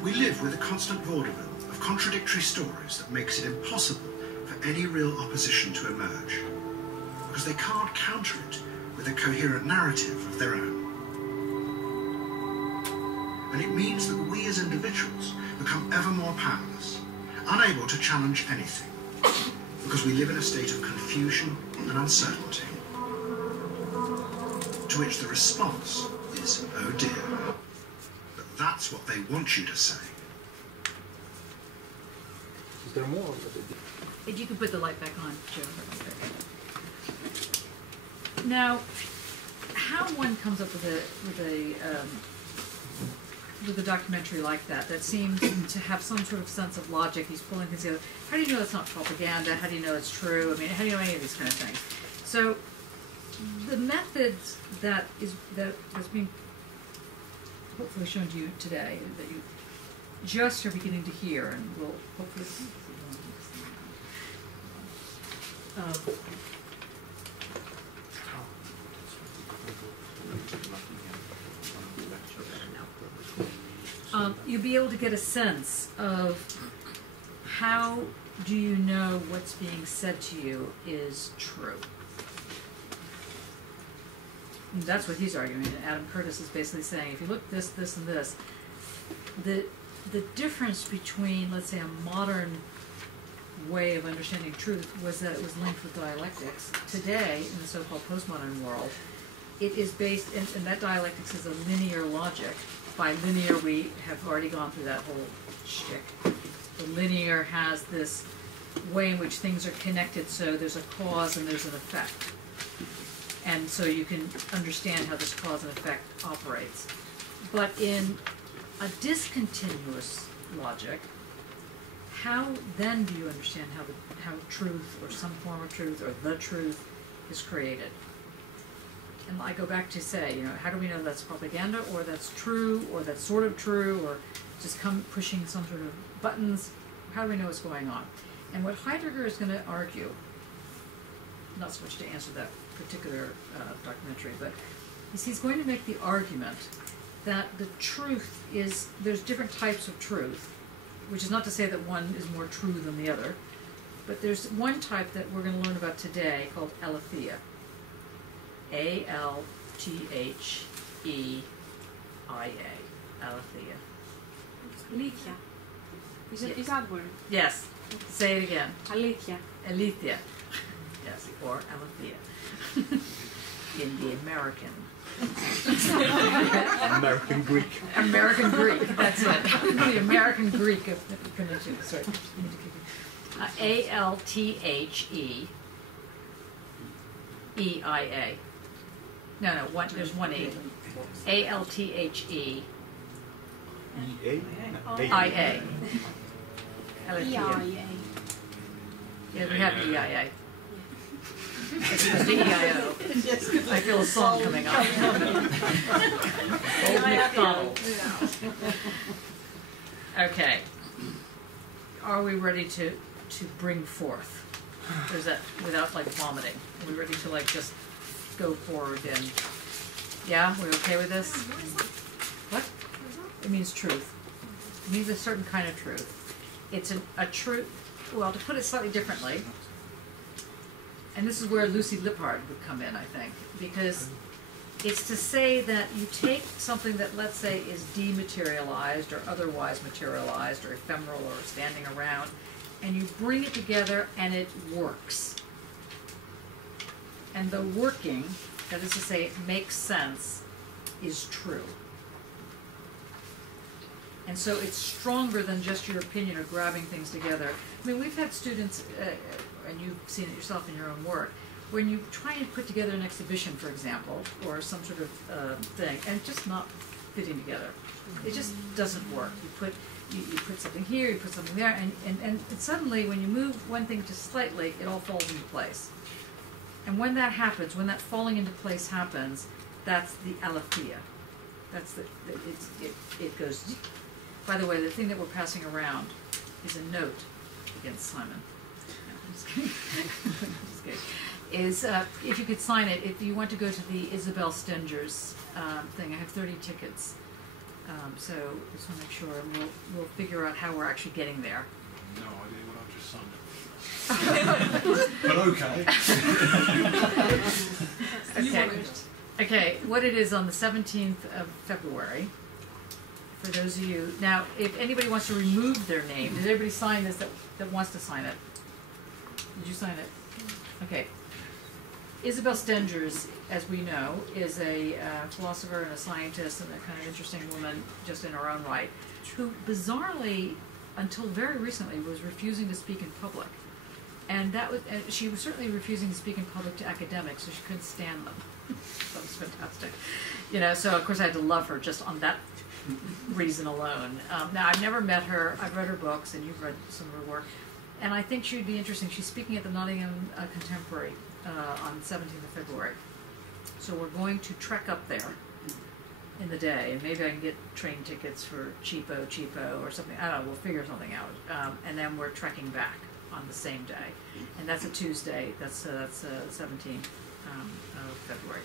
We live with a constant vaudeville of contradictory stories that makes it impossible for any real opposition to emerge, because they can't counter it with a coherent narrative of their own. And it means that we as individuals become ever more powerless, unable to challenge anything, because we live in a state of confusion and uncertainty, to which the response is, oh dear. But that's what they want you to say. Is there more? If you can put the light back on, Joe. Now, how one comes up with a documentary like that seems to have some sort of sense of logic. He's pulling things together. How do you know it's not propaganda? How do you know it's true? I mean, how do you know any of these kind of things? So, the methods that's being hopefully shown to you today, that you just are beginning to hear, and will hopefully. You'll be able to get a sense of how do you know what's being said to you is true. And that's what he's arguing. Adam Curtis is basically saying, if you look this, this, and this, the difference between, let's say, a modern way of understanding truth was that it was linked with dialectics. Today, in the so-called postmodern world, it is based, and that dialectics is a linear logic. By linear, we have already gone through that whole shtick. The linear has this way in which things are connected, so there's a cause and there's an effect. And so you can understand how this cause and effect operates. But in a discontinuous logic, how then do you understand how truth, or some form of truth, or the truth is created? And I go back to say, how do we know that's propaganda, or that's true, or that's sort of true, or just pushing some sort of buttons? How do we know what's going on? And what Heidegger is going to argue, not so much to answer that particular documentary, but he's going to make the argument that the truth is, there's different types of truth, which is not to say that one is more true than the other, but there's one type that we're going to learn about today called Alithea. A-L-T-H-E-I-A. Alithea. Alithea. Is that word? Yes. Say it again. Alithea. Alithea. Yes, or Alithea. In the American. American Greek. American Greek, that's it. The American Greek of pronunciation. Sorry. A-L-T-H-E-E-I-A. No, there's one E. A-L-T-H-E. I-A. E-I-A. Yeah, we have E-I-A. It's supposed to E-I-O. I feel a song coming up. Old MacDonald. Okay. Are we ready to bring forth? Or is that without vomiting? Are we ready to just go forward and yeah, we're okay with this? What? It means truth. It means a certain kind of truth. It's a truth. Well, to put it slightly differently, and this is where Lucy Lippard would come in, I think, because it's to say that you take something that, let's say, is dematerialized or otherwise materialized or ephemeral or standing around, and you bring it together and it works. And the working that is to say, it makes sense, is true. And so it's stronger than just your opinion or grabbing things together. I mean, we've had students, and you've seen it yourself in your own work, when you try and put together an exhibition, for example, or some sort of thing, and it's just not fitting together. It just doesn't work. You put something here, you put something there, and suddenly when you move one thing just slightly, it all falls into place. And when that happens, when that falling into place happens, that's the Alithea. That's it goes. By the way, the thing that we're passing around is a note against Simon. No, I'm just kidding. I'm just kidding. Is if you could sign it, if you want to go to the Isabel Stenger's thing, I have 30 tickets. So just want to make sure, and we'll figure out how we're actually getting there. No idea what I've just signed up for. But okay. Okay. Okay, what it is on the 17th of February, for those of you, now, if anybody wants to remove their name, did everybody sign this that wants to sign it? Did you sign it? Okay. Isabel Stengers, as we know, is a philosopher and a scientist and a kind of interesting woman just in her own right, who bizarrely, until very recently, was refusing to speak in public. And she was certainly refusing to speak in public to academics, so she couldn't stand them. That was fantastic. You know, so of course I had to love her just on that reason alone. Now, I've never met her. I've read her books, and you've read some of her work. And I think she would be interesting. She's speaking at the Nottingham Contemporary on the 17th of February. So we're going to trek up there in the day, and maybe I can get train tickets for cheapo or something. I don't know, we'll figure something out. And then we're trekking back on the same day. And that's a Tuesday. That's 17th of February.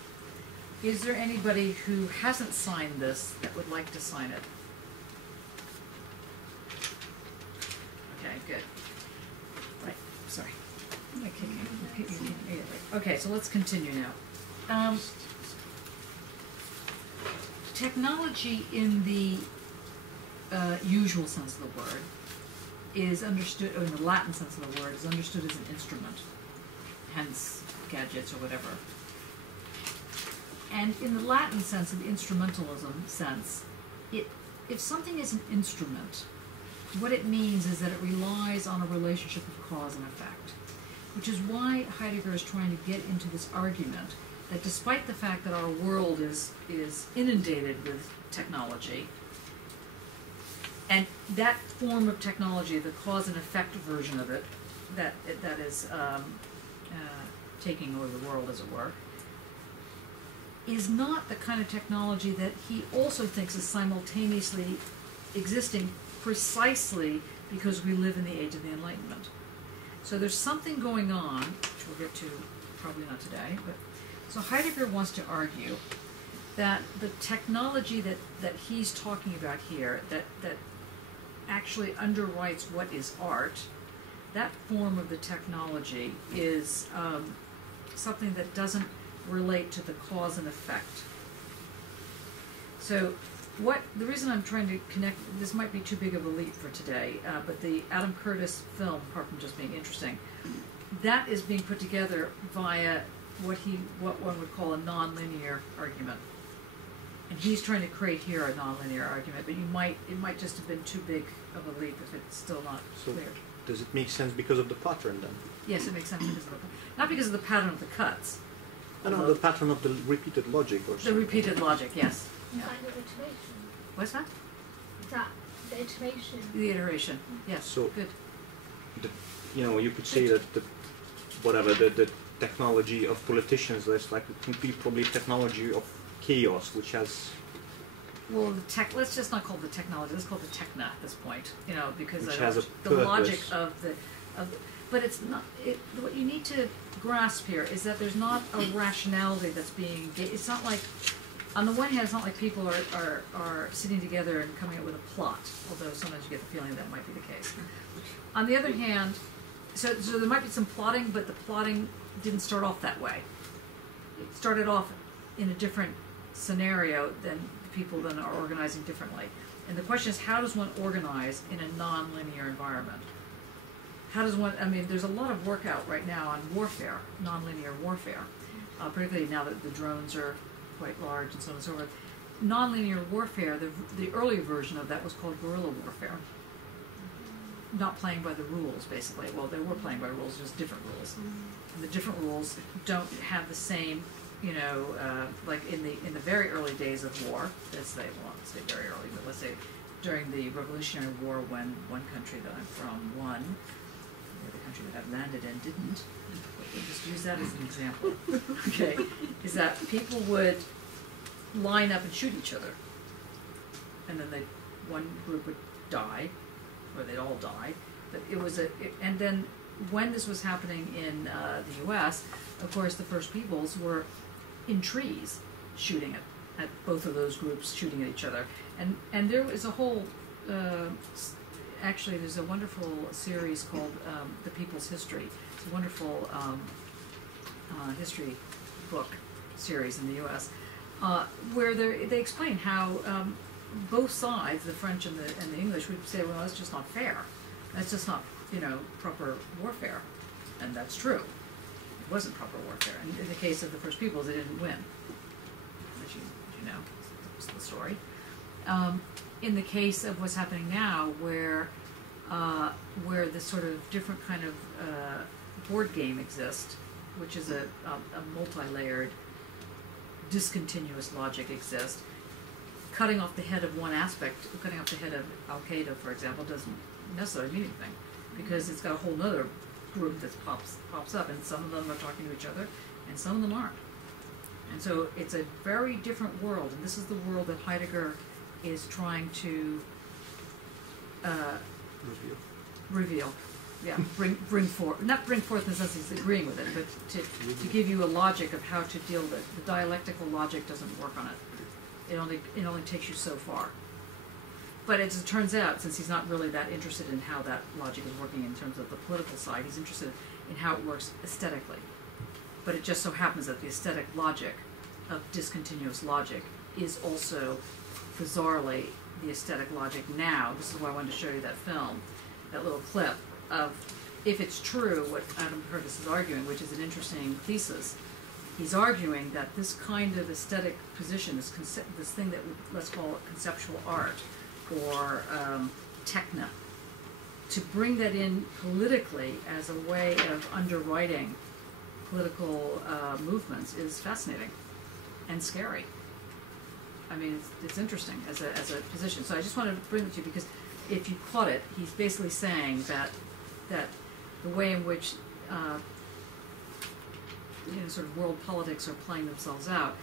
Is there anybody who hasn't signed this that would like to sign it? Okay, good. Right, sorry. Okay, so let's continue now. Technology in the usual sense of the word is understood, or in the Latin sense of the word, is understood as an instrument, hence gadgets or whatever. And in the Latin sense, in the instrumentalism sense, if something is an instrument, what it means is that it relies on a relationship of cause and effect, which is why Heidegger is trying to get into this argument that despite the fact that our world is inundated with technology, and that form of technology, the cause and effect version of it, that is taking over the world, as it were, is not the kind of technology that he also thinks is simultaneously existing precisely because we live in the age of the Enlightenment. So there's something going on, which we'll get to probably not today, but so Heidegger wants to argue that the technology that he's talking about here, that actually underwrites what is art, that form of the technology is something that doesn't relate to the cause and effect. So the reason I'm trying to connect, this might be too big of a leap for today, but the Adam Curtis film, apart from just being interesting, that is being put together via what one would call a nonlinear argument. And he's trying to create here a nonlinear argument, but it might just have been too big of a leap if it's still not clear. Does it make sense because of the pattern then? Yes, it makes sense because of not because of the pattern of the cuts. No, the pattern of the repeated logic or something. The repeated logic, yes. And kind of iteration. What's that? That the iteration. The iteration, yes. So, good. You could say that the technology of politicians is like it could be probably technology of chaos, which has. Well, let's just not call it the technology. Let's call it the techne at this point. Because which has a the purpose. logic of the. But it's not. What you need to grasp here is that there's not a rationality that's being. It's not like, on the one hand, it's not like people are sitting together and coming up with a plot. Although sometimes you get the feeling that might be the case. On the other hand, so there might be some plotting, but the plotting didn't start off that way. It started off in a different scenario than people then are organizing differently. And the question is, how does one organize in a non-linear environment? How does one, there's a lot of work out right now on warfare, non-linear warfare. particularly now that the drones are quite large and so on and so forth. Nonlinear warfare, the earlier version of that was called guerrilla warfare. Not playing by the rules, basically. Well, they were playing by rules, just different rules. And the different rules don't have the same, like in the very early days of war, let's say very early, but let's say during the Revolutionary War when one country that I'm from won, the other country that I've landed in didn't. We'll just use that as an example. Okay, is that people would line up and shoot each other, and then one group would die, or they'd all die. But and then when this was happening in the U.S., of course, the First Peoples were in trees shooting at both of those groups, shooting at each other, and there was a whole. Actually, there's a wonderful series called The People's History. It's a wonderful history book series in the U.S. Where they explain how both sides, the French and the English, would say, well, that's just not fair. That's just not, proper warfare. And that's true. It wasn't proper warfare. And in the case of the First Peoples, they didn't win. As you know, that was the story. In the case of what's happening now, where this sort of different kind of board game exists, which is a multi-layered discontinuous logic exists, cutting off the head of one aspect, cutting off the head of Al-Qaeda, for example, doesn't necessarily mean anything, because it's got a whole other group that pops up, and some of them are talking to each other, and some of them aren't. And so it's a very different world, and this is the world that Heidegger is trying to reveal. Yeah, bring forth, not bring forth necessarily he's agreeing with it, but to give you a logic of how to deal with it. The dialectical logic doesn't work on it. It only takes you so far. But as it turns out, since he's not really that interested in how that logic is working in terms of the political side, he's interested in how it works aesthetically. But it just so happens that the aesthetic logic of discontinuous logic is also, bizarrely, the aesthetic logic now. This is why I wanted to show you that film, that little clip of, if it's true, what Adam Purvis is arguing, which is an interesting thesis. He's arguing that this kind of aesthetic position, this thing that let's call it conceptual art, or techne, to bring that in politically as a way of underwriting political movements is fascinating and scary. I mean, it's interesting as a position. So I just wanted to bring it to you because if you caught it, he's basically saying that the way in which sort of world politics are playing themselves out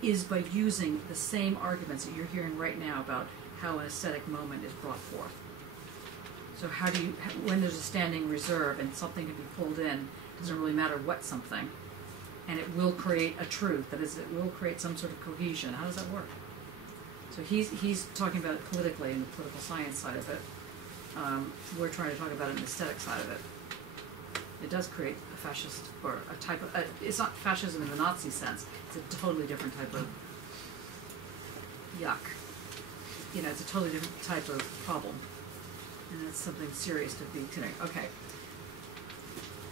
is by using the same arguments that you're hearing right now about how an aesthetic moment is brought forth. So how do you, when there's a standing reserve and something can be pulled in, it doesn't really matter what something, and it will create a truth, that is, it will create some sort of cohesion. How does that work? So he's talking about it politically in the political science side of it. We're trying to talk about it in the aesthetic side of it. It does create a fascist, or a type of, it's not fascism in the Nazi sense, it's a totally different type of yuck. It's a totally different type of problem. And it's something serious to be considering. Okay.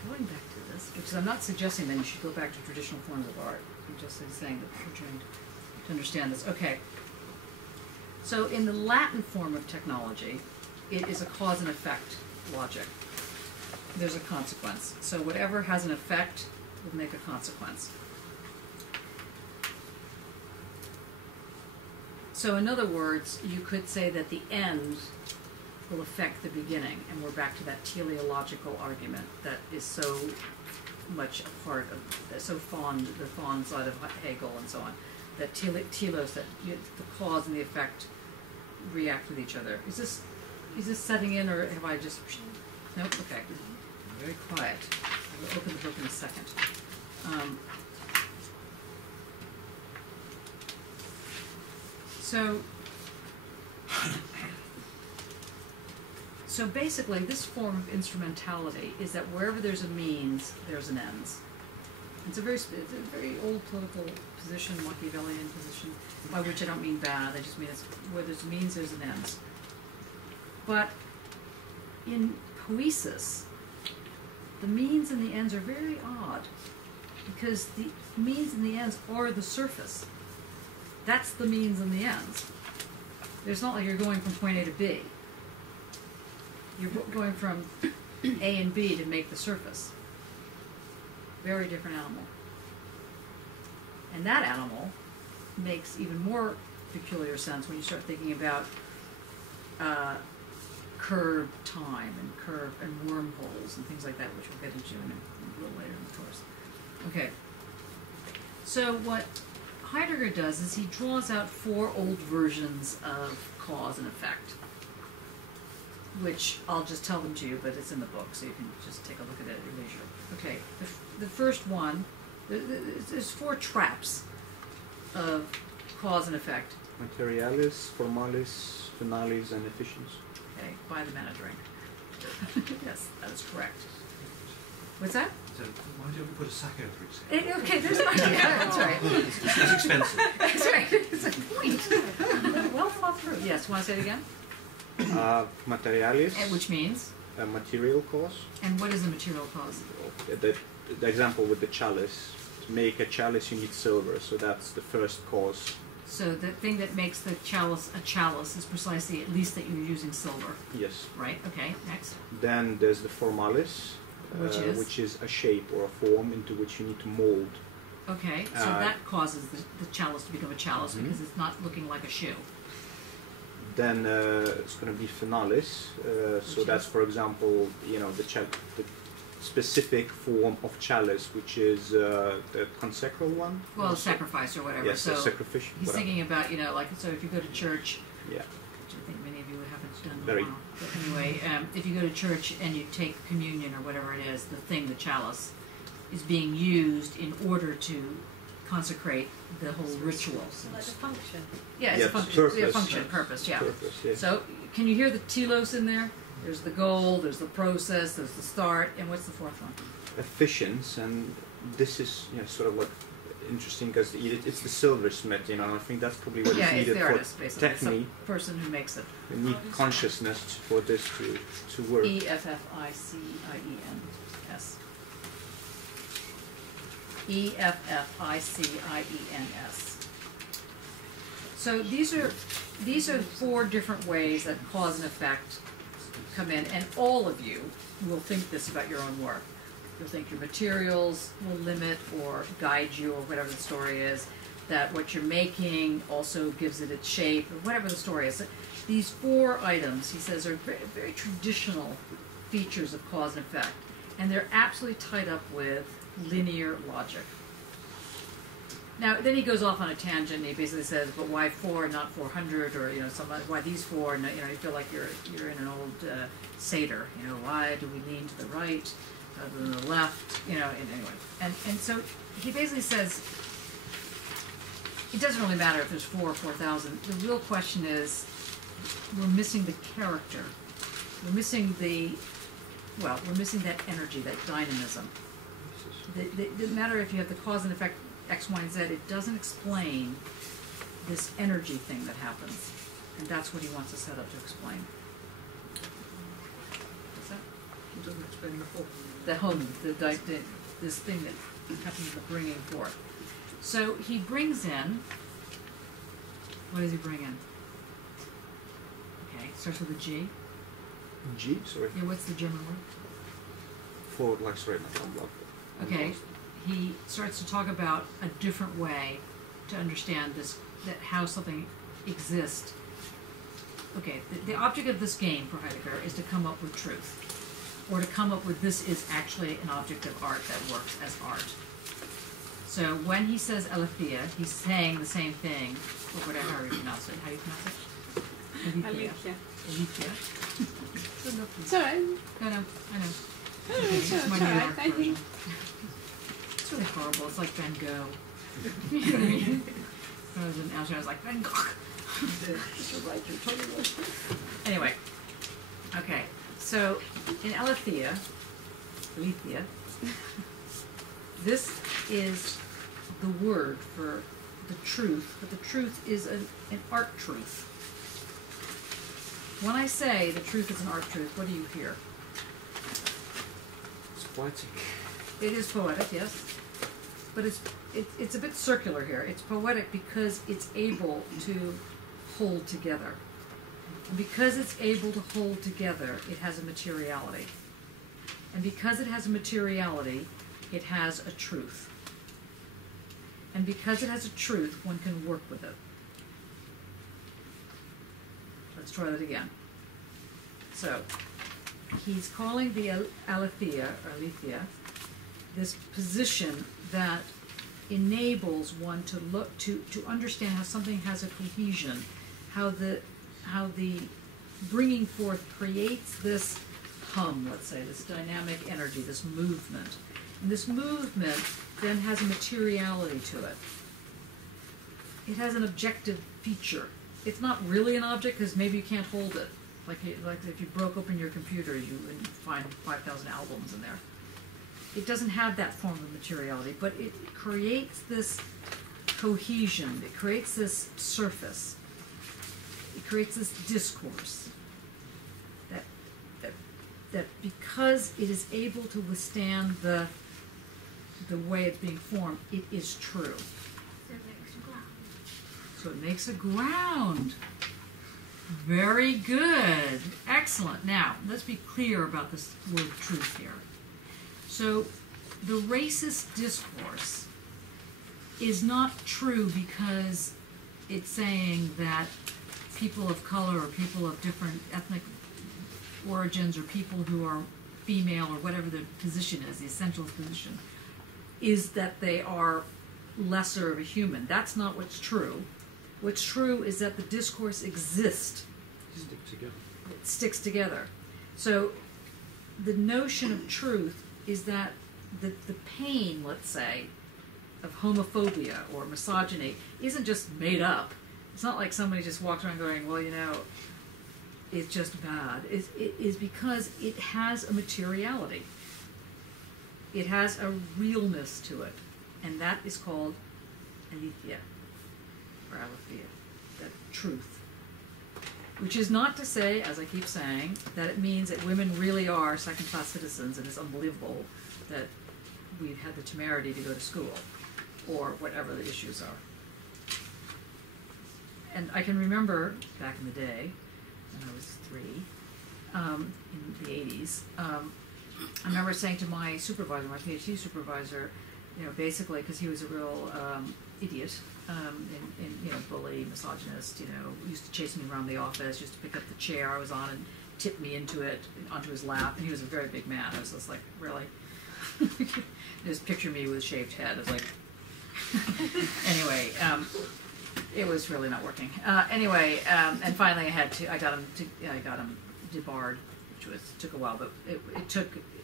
Going back to this, because I'm not suggesting that you should go back to traditional forms of art. I'm just saying that we're trying to understand this. Okay. So in the Latin form of technology, it is a cause and effect logic. There's a consequence. So whatever has an effect will make a consequence. So in other words, you could say that the end will affect the beginning, and we're back to that teleological argument that is so much a part of, the fond side of Hegel and so on, that telos, that the cause and the effect react with each other. Is this setting in, or have I just, nope, okay, very quiet. I'll open the book in a second. So basically, this form of instrumentality is that wherever there's a means, there's an ends. It's a very old political position, Machiavellian position, by which I don't mean bad. I just mean it's where there's a means, there's an ends. But in Poiesis, the means and the ends are very odd. because the means and the ends are the surface. That's the means and the ends. It's not like you're going from point A to B. You're going from A and B to make the surface. Very different animal. And that animal makes even more peculiar sense when you start thinking about curved time and curve and wormholes and things like that, which we'll get into in a little later in the course. Okay. So what Heidegger does is he draws out 4 old versions of cause and effect, which I'll just tell them to you, but it's in the book, so you can just take a look at it at your leisure. Okay, the first one, there's 4 traps of cause and effect. Materialis, formalis, finalis, and efficiens. Okay, buy the man a drink. Yes, that is correct. What's that? So why don't we put a sack over it? Okay, there's my that's right. It's expensive. That's right. It's a point. Well thought through. Yes, want to say it again? Materialis, And which means? a material cause. And what is the material cause? The example with the chalice. To make a chalice, you need silver, so that's the first cause. So the thing that makes the chalice a chalice is precisely at least that you're using silver. Yes. Right? Okay, next. Then there's the formalis, which is a shape or a form into which you need to mold. Okay, so that causes the chalice to become a chalice because it's not looking like a shoe. Then it's going to be finalis, so that's, for example, the specific form of chalice, which is the consecral one. Well, sacrifice or whatever. Yes, so sacrificial. he's thinking about, so if you go to church, yeah, which I think many of you haven't done in Very. a while. But anyway, if you go to church and you take communion or whatever it is, the chalice, is being used in order to consecrate the whole ritual. Like the function. Yeah, it's Yeah, a function. purpose. Yeah, function, purpose, yeah. Purpose, yeah. So, can you hear the telos in there? There's the goal, there's the process, there's the start, and what's the fourth one? efficiency, and this is sort of what interesting because it's the silversmith, and I think that's probably what is needed there for it is, basically. It's techne. the person who makes it. You need consciousness for this to work. E-F-F-I-C-I-E-N-S. E-F-F-I-C-I-E-N-S. So these are 4 different ways that cause and effect come in, and all of you will think this about your own work. You'll think your materials will limit or guide you, or whatever the story is, that what you're making also gives it its shape, or whatever the story is. These 4 items, he says, are very, very traditional features of cause and effect, and they're absolutely tied up with linear logic. Now, then he goes off on a tangent, and he basically says, but why 4 and not 400, or, why these 4, and, you feel like you're in an old Seder, why do we lean to the right rather than the left, and anyway. And so he basically says, it doesn't really matter if there's 4 or 4,000. The real question is, we're missing the character. We're missing we're missing that energy, that dynamism. It doesn't matter if you have the cause and effect X, Y, and Z, it doesn't explain this energy thing that happens. And that's what he wants to set up to explain. What's that? It doesn't explain the whole. The home, this thing that happens, the bringing forth. So he brings in, what does he bring in? Okay, starts with a G. G, sorry. Yeah, what's the German word? Okay, he starts to talk about a different way to understand this, that how something exists. Okay, the object of this game for Heidegger is to come up with truth, or to come up with this is actually an object of art that works as art. So when he says Alithea, he's saying the same thing, or whatever, how you pronounce it. How do you pronounce it? Alithea. Alithea. Sorry. No, I know. No, Okay, it's it's my all New right, York I think. version. It's really horrible. It's like Van Gogh. You know what I mean? When I was in Amsterdam, I was like, Van Gogh. You're right, you're totally right. Anyway, okay. So in Alithea, this is the word for the truth, but the truth is an art truth. When I say the truth is an art truth, what do you hear? It's poetic. It is poetic, yes. but it's a bit circular here. It's poetic because it's able to hold together. And because it's able to hold together, it has a materiality. And because it has a materiality, it has a truth. And because it has a truth, one can work with it. Let's try that again. So, he's calling the Alithea, or Alithea, this position that enables one to look to understand how something has a cohesion, how the bringing forth creates this hum, let's say, this dynamic energy, this movement. And this movement then has a materiality to it. It has an objective feature. It's not really an object because maybe you can't hold it. Like if you broke open your computer, you would find 5,000 albums in there. It doesn't have that form of materiality, but it creates this cohesion. It creates this surface. It creates this discourse. That because it is able to withstand the way it's being formed, it is true. So it makes a ground. So it makes a ground. Very good. Excellent. Now, let's be clear about this word truth here. So, the racist discourse is not true because it's saying that people of color or people of different ethnic origins or people who are female or whatever the position is, the essential position, is that they are lesser of a human. That's not what's true. What's true is that the discourse exists. Stick together. It sticks together. So the notion of truth is that the pain, let's say, of homophobia or misogyny isn't just made up. It's not like somebody just walks around going, well, you know, it's just bad. It is because it has a materiality. It has a realness to it. And that is called Alithea, or Alithea, that truth. Which is not to say, as I keep saying, that it means that women really are second-class citizens and it's unbelievable that we've had the temerity to go to school, or whatever the issues are. And I can remember back in the day, when I was 3, in the 80s, I remember saying to my supervisor, my PhD supervisor, you know, basically, because he was a real idiot, and you know, bully, misogynist, you know, used to chase me around the office, used to pick up the chair I was on and tip me into it, onto his lap, and he was a very big man. I was just like, really? Just picture me with a shaved head. I was like, anyway, it was really not working. Anyway, and finally I got him debarred, which took a while, but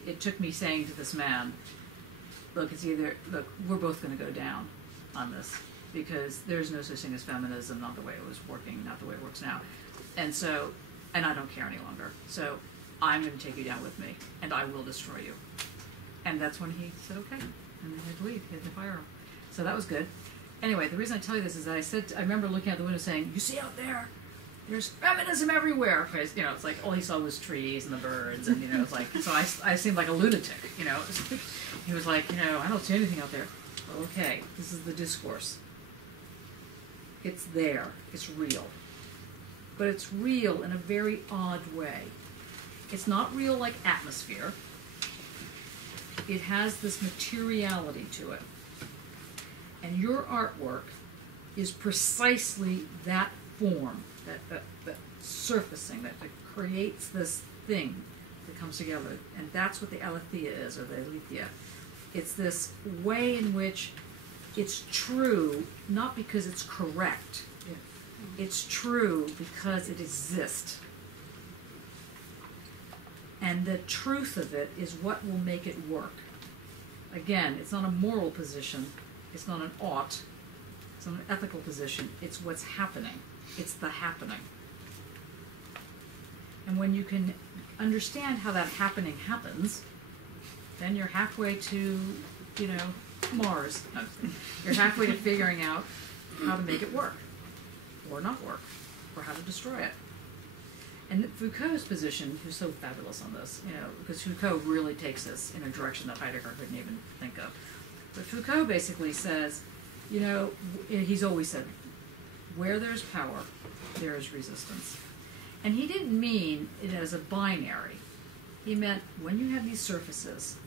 it took me saying to this man, look, we're both going to go down on this, because there's no such thing as feminism, not the way it was working, not the way it works now. And so, and I don't care any longer. So I'm going to take you down with me, and I will destroy you. And that's when he said, okay. And then he had to leave. He had to fire him. So that was good. Anyway, the reason I tell you this is that I remember looking out the window saying, you see out there, there's feminism everywhere. Because, you know, it's like all he saw was trees and the birds, and, you know, it's like, so I seemed like a lunatic, you know. He was like, you know, I don't see anything out there. Well, okay, this is the discourse. It's there. It's real. But it's real in a very odd way. It's not real like atmosphere. It has this materiality to it. And your artwork is precisely that form, that surfacing, that creates this thing that comes together. And that's what the Alithea is, or the Alithea. It's this way in which it's true, not because it's correct. It's true because it exists. And the truth of it is what will make it work. Again, it's not a moral position. It's not an ought. It's not an ethical position. It's what's happening. It's the happening. And when you can understand how that happening happens, then you're halfway to, you know, Mars. No, you're halfway to figuring out how to make it work, or not work, or how to destroy it. And Foucault's position, who's so fabulous on this, you know, because Foucault really takes this in a direction that Heidegger couldn't even think of, But Foucault basically says, you know, he's always said, where there's power, there is resistance. And he didn't mean it as a binary. He meant when you have these surfaces,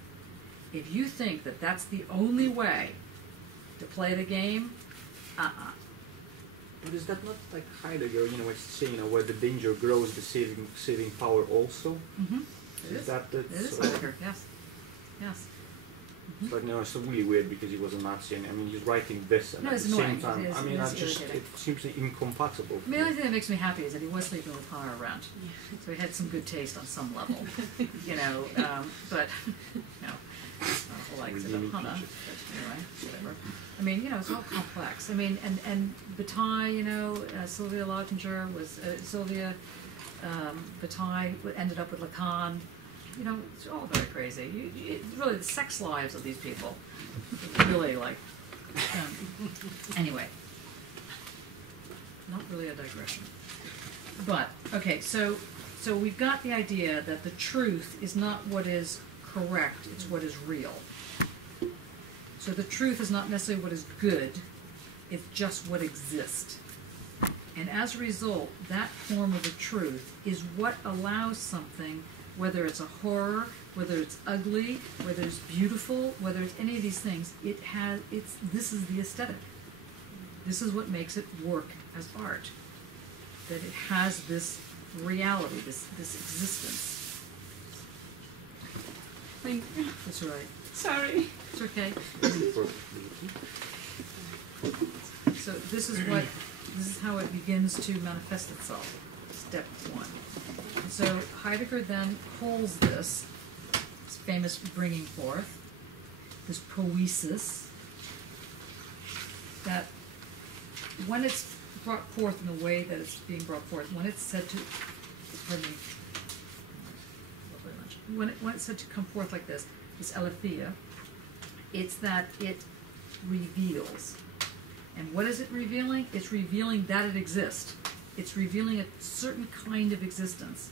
if you think that that's the only way to play the game, But is that not like Heidegger, you know, it's saying, you know, where the danger grows, the saving power also? Mm-hmm. It is. It is Heidegger, yes. Yes. It's like, no, it's so really weird because he was a Nazi, and I mean, he's writing this, and No, at it's the same annoying. time, It is- I mean, it I is just, irritating. it seems incompatible. The only thing that makes me happy is that he was sleeping with Hannah around. So he had some good taste on some level, you know, but, you know, I don't like it about Hannah, but anyway, whatever. I mean, you know, it's all complex. I mean, and Bataille, you know, Sylvia Lautinger was, Sylvia Bataille ended up with Lacan. You know, it's all very crazy. Really, the sex lives of these people, really like, anyway, not really a digression. But, okay, so we've got the idea that the truth is not what is correct, it's what is real. So the truth is not necessarily what is good, it's just what exists. And as a result, that form of the truth is what allows something, whether it's a horror, whether it's ugly, whether it's beautiful, whether it's any of these things, this is the aesthetic. This is what makes it work as art. That it has this reality, this existence. Thank you. That's right. Sorry. It's okay. So this is how it begins to manifest itself. Step one. And so Heidegger then calls this famous bringing forth, this poiesis, that when it's brought forth in the way that it's being brought forth, when it's said to, pardon me, when it's said to come forth like this Alithea, it's that it reveals. And what is it revealing? It's revealing that it exists. It's revealing a certain kind of existence.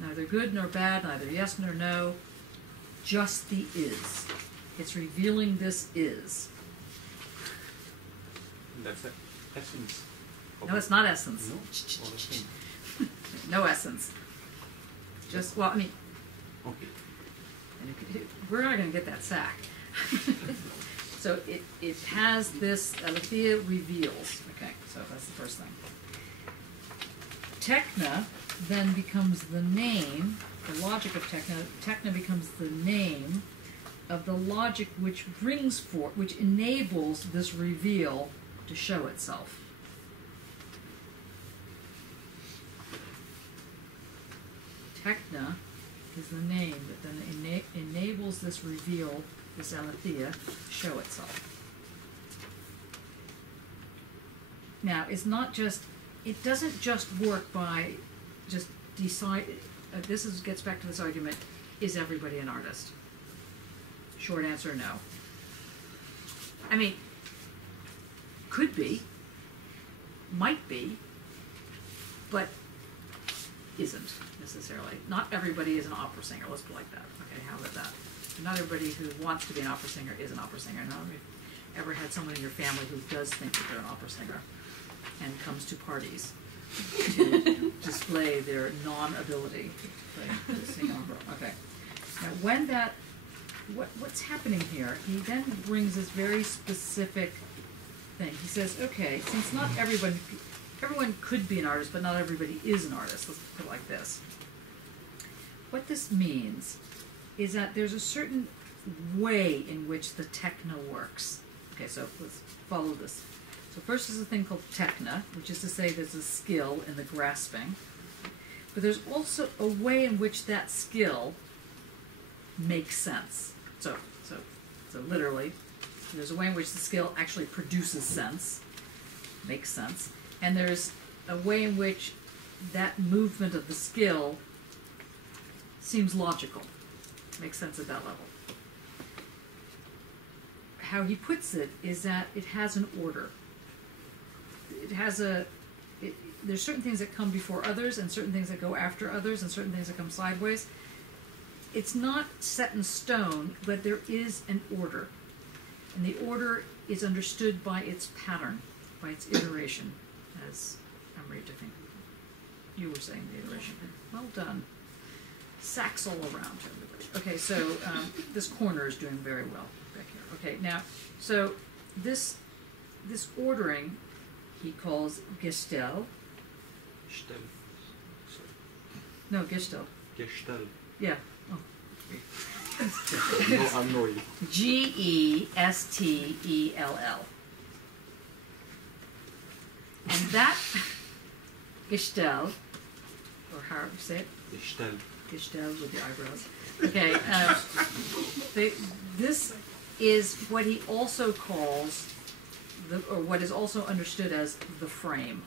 Neither good nor bad, neither yes nor no, just the is. It's revealing this is. That's it. Essence. No, it's not essence. No? Well, that's me. No essence. Just, well, I mean, Okay. we're not going to get that sack. So it has this, Alithea reveals. Okay, so that's the first thing. Techne then becomes the name, the logic of techne. Techne becomes the name of the logic which brings forth, which enables this reveal to show itself. Techne is the name that then enables this reveal, this Alithea, to show itself. Now, it's not just, it doesn't just work by just decide, gets back to this argument, is everybody an artist? Short answer, no. I mean, could be, might be, but isn't necessarily. Not everybody is an opera singer, let's put it like that. Okay, how about that? Not everybody who wants to be an opera singer is an opera singer. Not everybody ever had someone in your family who does think that they're an opera singer and comes to parties to display their non-ability to sing opera. Okay. Now, when that, what's happening here? He then brings this very specific thing. He says, okay, since not everyone could be an artist, but not everybody is an artist. Let's put it like this. What this means is that there's a certain way in which the techne works. Okay, so let's follow this. So first is a thing called techne, which is to say there's a skill in the grasping. But there's also a way in which that skill makes sense. So literally, there's a way in which the skill actually produces sense, makes sense. And there's a way in which that movement of the skill seems logical, makes sense at that level. How he puts it is that it has an order. It has there's certain things that come before others and certain things that go after others and certain things that come sideways. It's not set in stone, but there is an order. And the order is understood by its pattern, by its iteration, as I'm ready to think. You were saying the iteration. Well done. Sacks all around everybody. Okay, so this corner is doing very well back here. Okay, now, so this ordering he calls Gestell. Gestell. No, Gestell. Gestell. Yeah. Oh. No, I'm annoyed. Gestell. And that Gestell, or how you say it? Gestell. Gestell with the eyebrows. Okay. This is what he also calls, or what is also understood as the frame.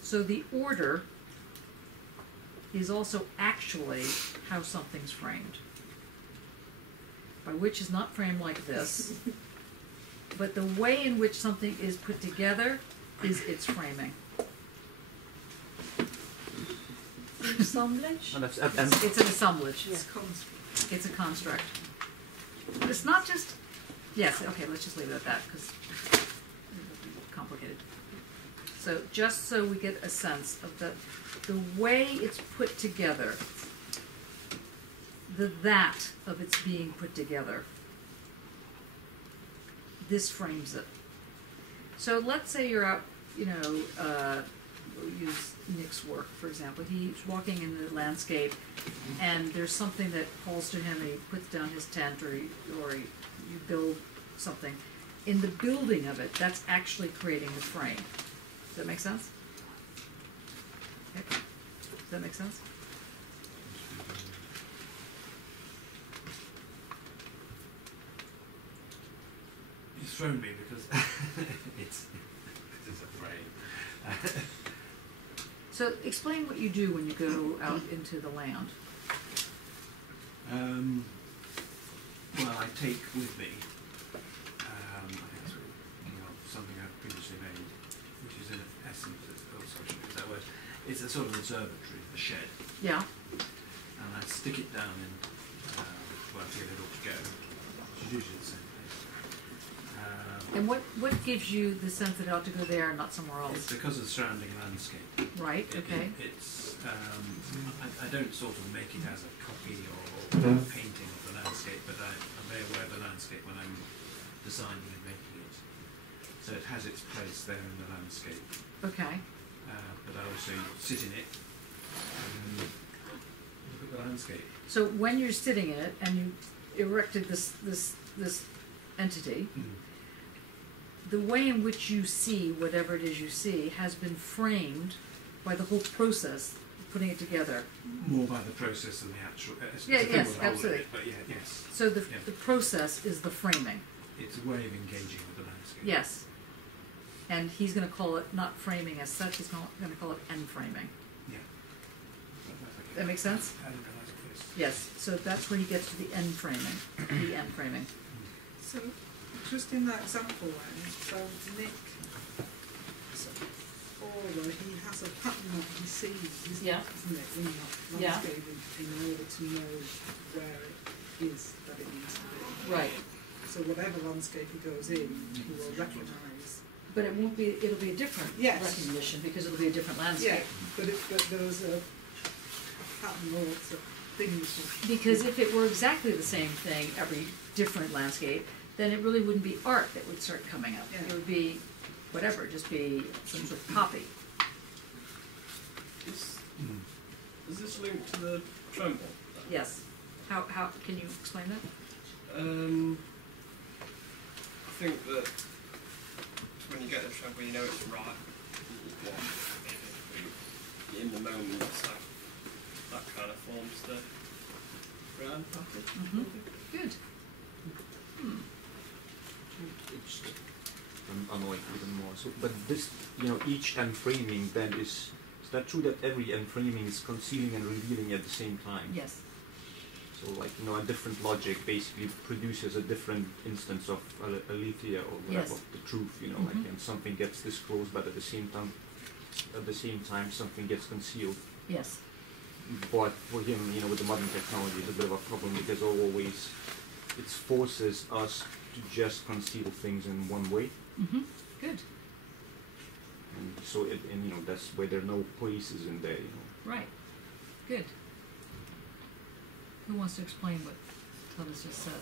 So the order is also actually how something's framed. By which is not framed like this, but the way in which something is put together is its framing. Assemblage? It's an assemblage. Yeah. It's a construct. But it's not just, yes, okay, let's just leave it at that, because it will be complicated. So just so we get a sense of the way it's put together, the that of its being put together, this frames it. So let's say you're out, we'll use Nick's work, for example. He's walking in the landscape, and there's something that calls to him, and he puts down his tent, or you build something. In the building of it, that's actually creating the frame. Does that make sense? Okay. Does that make sense? You've thrown me because it's a frame. So explain what you do when you go out into the land. Well, I take with me, I think that's something I've previously made, which is in essence, that word. It's a sort of observatory, a shed. Yeah. And I stick it down in where I feel it ought to go, which is usually the same place. And what gives you the sense that it ought to go there and not somewhere else? It's because of the surrounding landscape. Right, okay. It's I don't sort of make it as a copy or painting of the landscape, but I'm very aware of the landscape when I'm designing and making it. So it has its place there in the landscape. Okay. But I also sit in it and look at the landscape. So when you're sitting in it and you erected this entity, the way in which you see whatever it is you see has been framed by the whole process of putting it together. More by the process than the actual. Yes, absolutely. It, but yes. So the process is the framing. It's a way of engaging with the landscape. Yes. And he's going to call it not framing as such. He's going to call it end framing. Yeah. That makes sense? I didn't realise it was. Yes. So that's where he gets to the end framing. The end framing. So, just in that example then, so Nick, although he has a pattern that he sees, Yeah. isn't it, in that Yeah. landscape in order to know where it is that it needs to be. Right. So whatever landscape he goes in, he will recognise. But it won't be. It'll be a different recognition because it'll be a different landscape. Yeah, but there's a pattern or things. Because if it were exactly the same thing every different landscape, then it really wouldn't be art that would start coming up. Yeah. It would be whatever, just be some sort of copy. Is this linked to the tremble? Yes. How can you explain that? I think that when you get the tremble, you know it's right. In the moment, that kind of forms the ground pattern. Mm-hmm. Good. It's annoying even more. So, but this, each enframing then is that true that every enframing is concealing and revealing at the same time? Yes. So, a different logic basically produces a different instance of Alithea or whatever, Yes. the truth. Mm-hmm. And something gets disclosed, but at the same time, something gets concealed. Yes. But for him, with the modern technology, it's a bit of a problem because always it forces us to just conceal things in one way. Mm-hmm. Good. And so, and you know, that's why there are no Poiesis in there, you know. Right. Good. Who wants to explain what Thomas just said?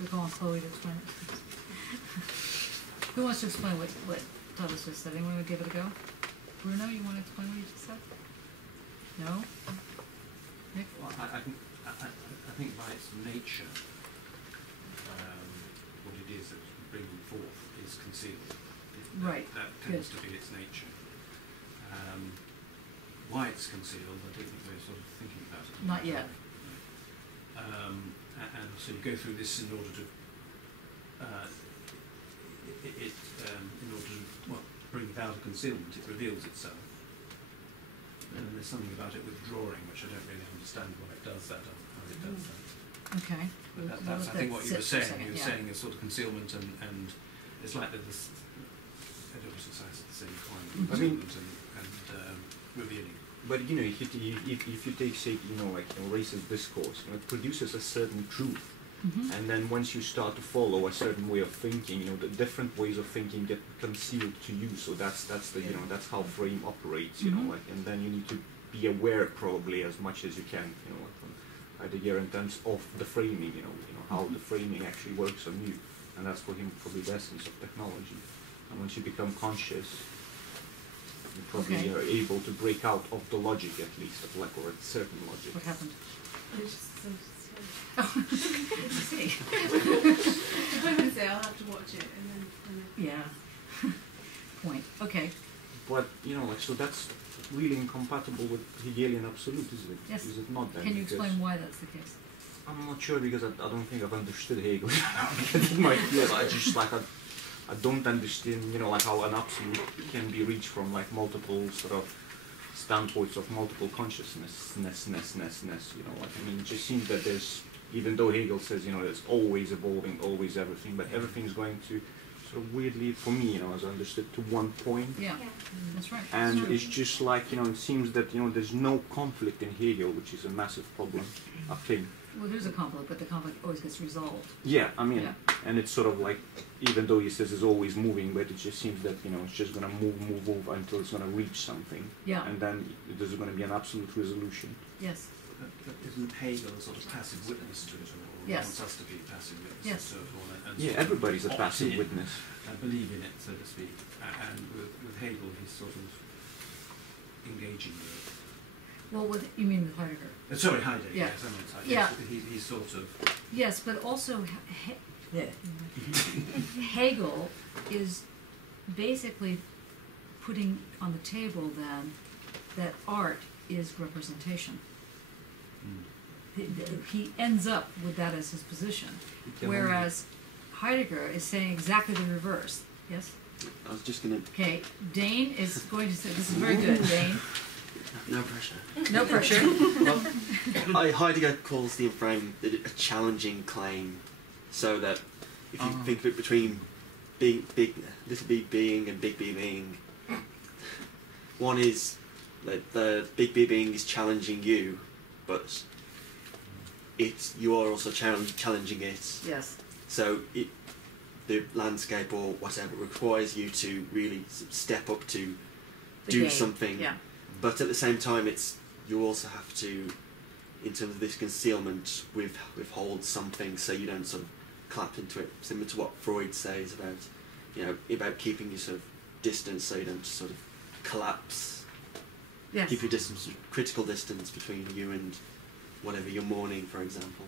We're going slowly to explain it. Who wants to explain what Thomas just said? Anyone want to give it a go? Bruno, you want to explain what he just said? No? Nick? Well, I think by its nature, what it is that's bringing forth is concealed. Right. That tends to be its nature. Why it's concealed, I don't think we're sort of thinking about it. Not yet. And so you go through this in order to in order to bring it out of concealment. It reveals itself. And then there's something about it withdrawing which I don't really understand why it does that, how it does that. Okay. But that's I think what you were saying. You were yeah. saying a sort of concealment and it's like they're the opposite sides of the same coin. Mhm. I mean- Concealment and revealing. But you know, if you take, say, you know, like, you know, racist discourse, you know, it produces a certain truth, Mm-hmm. and then once you start to follow a certain way of thinking, you know, the different ways of thinking get concealed to you. So that's the, you know, that's how frame operates, you Mhm. know, like, and then you need to be aware probably as much as you can, you know, like from Heidegger in terms of the framing, you know, how the framing actually works on you, and that's for him probably the essence of technology. And once you become conscious, you probably Okay. are able to break out of the logic at least, of like, or a certain logic. What happened? It's just so slow. Oh, good to see. I would say I'll have to watch it and then Yeah. Point. Okay. But, you know, like, so that's really incompatible with Hegelian absolutism, Yes. is it not then? Can you Because explain why that's the case? I'm not sure, because I don't think I've understood Hegel. I just like, I don't understand, you know, like how an absolute can be reached from like multiple sort of standpoints of multiple consciousness, you know, like, I mean, it just seems that there's, even though Hegel says, you know, there's always evolving, always everything, but everything's going to sort of weirdly, for me, you know, as I understood, to one point. Yeah. That's right. And it's just like, you know, it seems that, you know, there's no conflict in Hegel, which is a massive problem, I think. Well, there's a conflict, but the conflict always gets resolved. Yeah, I mean, Yeah. and it's sort of like, even though he says it's always moving, but it just seems that, you know, it's just going to move until it's going to reach something. Yeah. And then there's going to be an absolute resolution. Yes. But isn't Hegel a sort of passive witness to it all? Yes. Wants us to be passive witnesses Yes. to it all. And Yeah, sort of everybody's a opt passive in witness. and believe in it, so to speak. And with Hegel, he's sort of engaging with it. Well, you mean with Heidegger? Sorry, Heidegger. Yeah. Yes, I meant Heidegger. Yeah. He's sort of. Yes, but also Hegel is basically putting on the table then that art is representation. He ends up with that as his position, whereas Heidegger is saying exactly the reverse. Yes? I was just going to... Okay, Dane is going to say, this is very good, Dane. No pressure. No pressure. Well, Heidegger calls the frame a challenging claim, so that if you think of it between little b being and big B being, one is that the big B being is challenging you, but you are also challenging it. Yes. So the landscape or whatever requires you to really step up to The do game. something. Yeah. But at the same time, you also have to, in terms of this concealment, withhold something so you don't sort of collapse into it. Similar to what Freud says about, about keeping your sort of distance so you don't sort of collapse. Yes. Keep your distance, critical distance between you and whatever you're mourning, for example.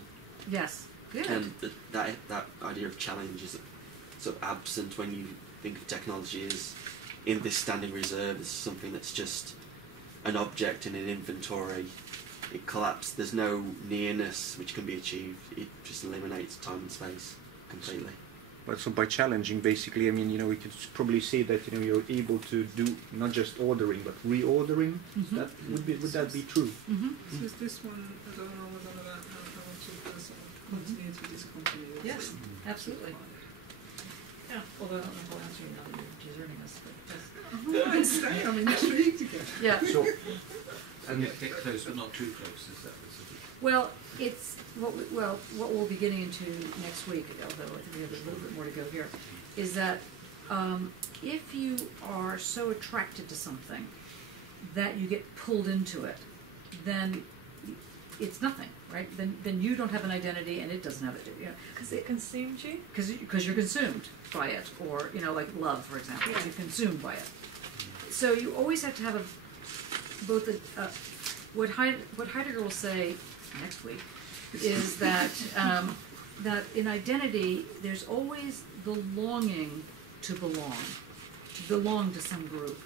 Yes. Good. And that idea of challenge is sort of absent when you think of technology as in this standing reserve as something that's just an object in an inventory. It collapses. There's no nearness which can be achieved. It just eliminates time and space completely. But so by challenging, basically, I mean, we could probably say that you're able to do not just ordering but reordering. Mm-hmm. That would that be true? Mm-hmm. So is this one, I don't know whether that how much of this continuity discontinuous. Yes, absolutely. Yeah, although I don't know how else you know that you're deserting us, but yes. I'd stay, I'm intrigued again. Yeah. So, And get close, but not too close. Is that the sort of? Well, it's what we'll be getting into next week, although I think we have a little bit more to go here, is that if you are so attracted to something that you get pulled into it, then it's nothing, right? Then you don't have an identity, and it doesn't have it. You know, Because it consumes you? Because you're consumed by it, or like love, for example, you're consumed by it. So you always have to have what Heidegger will say next week is that that in identity there's always the longing to belong to some group,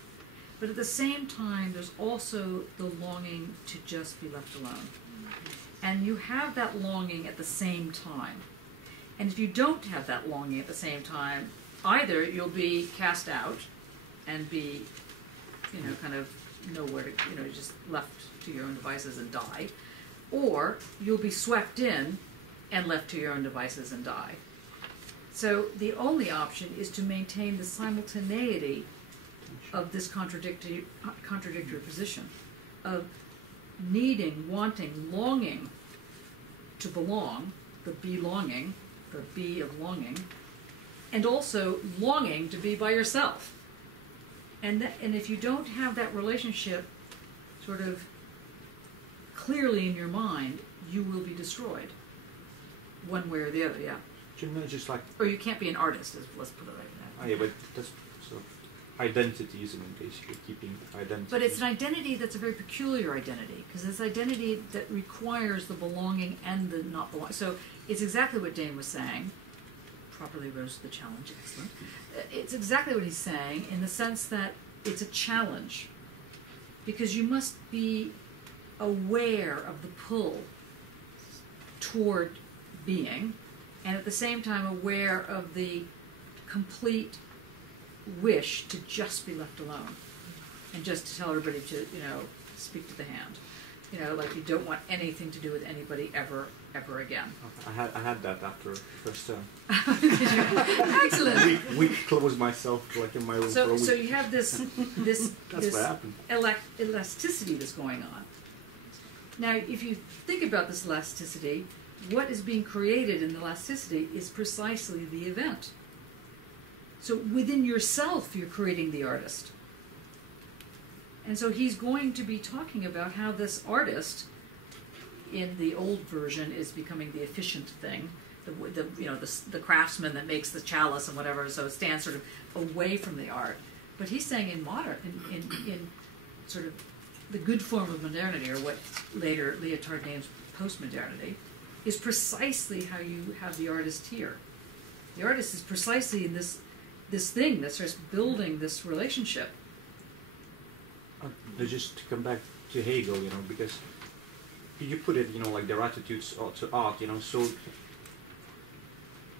but at the same time there's also the longing to just be left alone. And you have that longing at the same time. And if you don't have that longing at the same time, either you'll be cast out and be, kind of nowhere to, just left to your own devices and die, or you'll be swept in and left to your own devices and die. So the only option is to maintain the simultaneity of this contradictory position of needing, wanting, longing to belong, the belonging, the be of longing, and also longing to be by yourself. And if you don't have that relationship sort of clearly in your mind, you will be destroyed, one way or the other. Yeah. Just like. Or you can't be an artist. Let's put it like that. Oh yeah, but that's sort of identity, isn't it? Basically, keeping identity. But it's an identity that's a very peculiar identity, because it's identity that requires the belonging and the not belonging. So it's exactly what Dane was saying. Properly rose to the challenge. Excellent. It's exactly what he's saying in the sense that it's a challenge, because you must be aware of the pull toward being, and at the same time aware of the complete wish to just be left alone and just to tell everybody to, speak to the hand. Like you don't want anything to do with anybody ever again. I had that after first term. Excellent. Week closed myself like in my room for a week. So you have this That's what happened. Elasticity that's going on. Now, if you think about this elasticity, what is being created in the elasticity is precisely the event. So within yourself, you're creating the artist. And so he's going to be talking about how this artist, in the old version, is becoming the efficient thing, the craftsman that makes the chalice and whatever. So it stands sort of away from the art. But he's saying in sort of the good form of modernity, or what later Lyotard names postmodernity, is precisely how you have the artist here. The artist is precisely in this thing that starts building this relationship. Just to come back to Hegel, because you put it, like their attitudes to art, so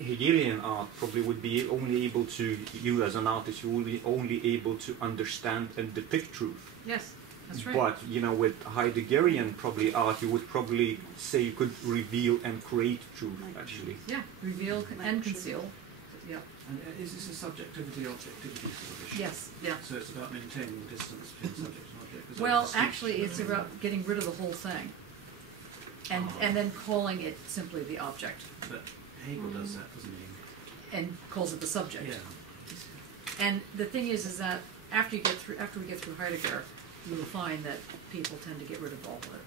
Hegelian art probably would be only able to, you as an artist, you will be only able to understand and depict truth. Yes, that's right. But, with Heideggerian probably art, you would probably say you could reveal and create truth, actually. Yeah, reveal and conceal. Yeah. And is this a subjectivity-objectivity sort of issue? Yes, yeah. So it's about maintaining the distance between subject and object? Is that Well, a distinction? actually, it's about getting rid of the whole thing, and then calling it simply the object, But Hegel does that, doesn't he? and calls it the subject. Yeah. And the thing is that after we get through Heidegger, you will find that people tend to get rid of all of it.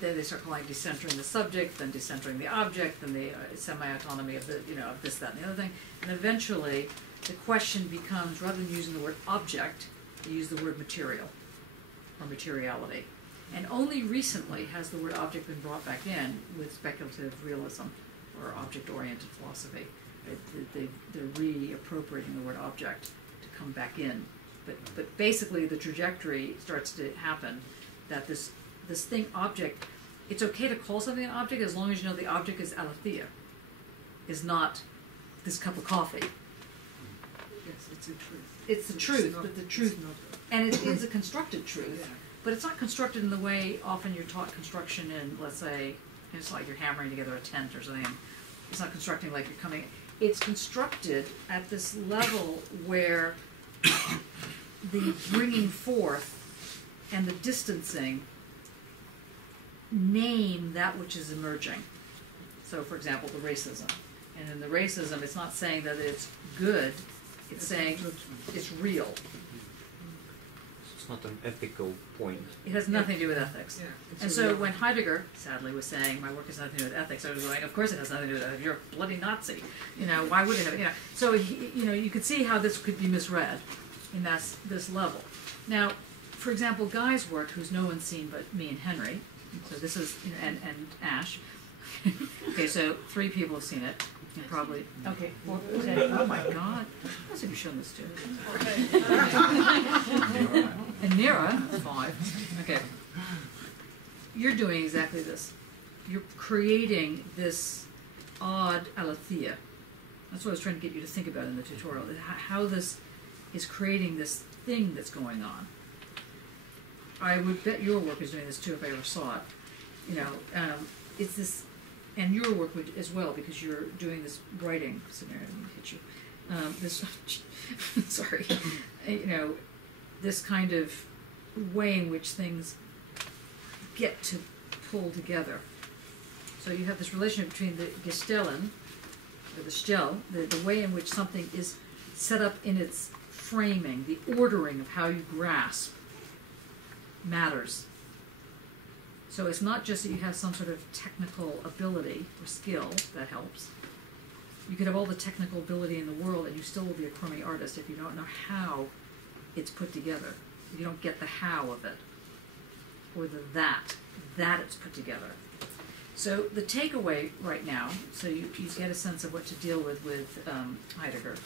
Then they start calling decentering the subject, then decentering the object, then the semi-autonomy of the of this, that, and the other thing. And eventually, the question becomes, rather than using the word object, you use the word material or materiality. And only recently has the word object been brought back in with speculative realism or object-oriented philosophy. They're reappropriating the word object to come back in. But basically, the trajectory starts to happen that this thing object, it's okay to call something an object as long as you know the object is Alithea, is not this cup of coffee. Yes, it's a truth. It's the truth, but the truth, and it is a constructed truth, but it's not constructed in the way often you're taught construction in, let's say, it's like you're hammering together a tent or something. It's not constructing like you're coming. It's constructed at this level where the bringing forth and the distancing name that which is emerging. So, for example, the racism. And in the racism, it's not saying that it's good, it's saying it's real. It's not an ethical point. It has nothing to do with ethics. Yeah, And so when Heidegger, sadly, was saying, my work has nothing to do with ethics, I was going, of course it has nothing to do with ethics. You're a bloody Nazi. You know, why would it have, you know? So, you could see how this could be misread in this level. Now, for example, Guy's work, who's no one's seen but me and Henry, so this is, and Ash. Okay, so 3 people have seen it. And probably, okay, 4, okay, oh my God. I should be showing this to. And Nira, 5. Okay. You're doing exactly this. You're creating this odd Alithea. That's what I was trying to get you to think about in the tutorial, how this is creating this thing that's going on. I would bet your work is doing this too if I ever saw it. You know, it's this, and your work would as well, because you're doing this writing scenario. Let me hit you. This, sorry, you know, this kind of way in which things get to pull together. So you have this relationship between the Gestellen, or the Gestell, the way in which something is set up in its framing, the ordering of how you grasp matters. So it's not just that you have some sort of technical ability or skill that helps. You could have all the technical ability in the world and you still will be a crummy artist if you don't know how it's put together. If you don't get the how of it, or the that it's put together. So the takeaway right now, so you get a sense of what to deal with Heidegger,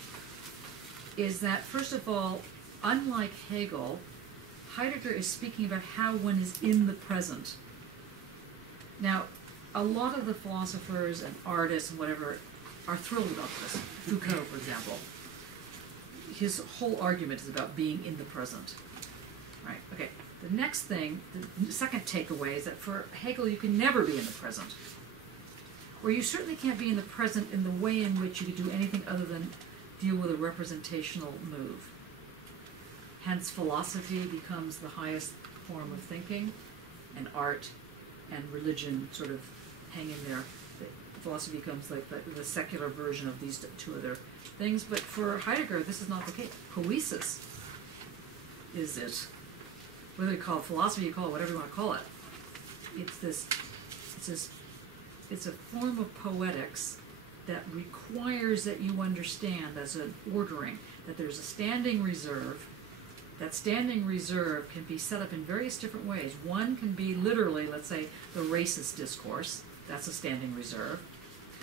is that first of all, unlike Hegel, Heidegger is speaking about how one is in the present. Now, a lot of the philosophers and artists and whatever are thrilled about this. Foucault, for example. His whole argument is about being in the present. Right, okay. The next thing, the second takeaway, is that for Hegel you can never be in the present. Or you certainly can't be in the present in the way in which you could do anything other than deal with a representational move. Hence, philosophy becomes the highest form of thinking, and art and religion sort of hang in there. Philosophy becomes like the secular version of these 2 other things. But for Heidegger, this is not the case. Poiesis is it. Whether you call it philosophy, you call it whatever you want to call it. It's a form of poetics that requires that you understand as an ordering that there's a standing reserve. That standing reserve can be set up in various different ways. One can be literally, let's say, the racist discourse. That's a standing reserve.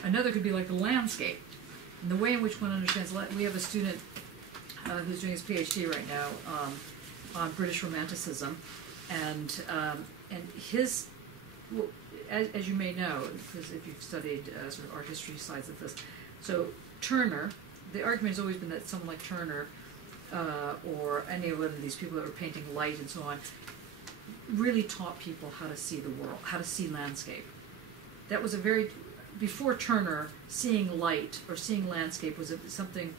Another could be like the landscape. And the way in which one understands, we have a student who's doing his PhD right now on British Romanticism, and his, well, as you may know, because if you've studied sort of art history sides of this, so Turner, the argument has always been that someone like Turner or any one of these people that were painting light and so on really taught people how to see the world, how to see landscape. That was before Turner, seeing light or seeing landscape was something.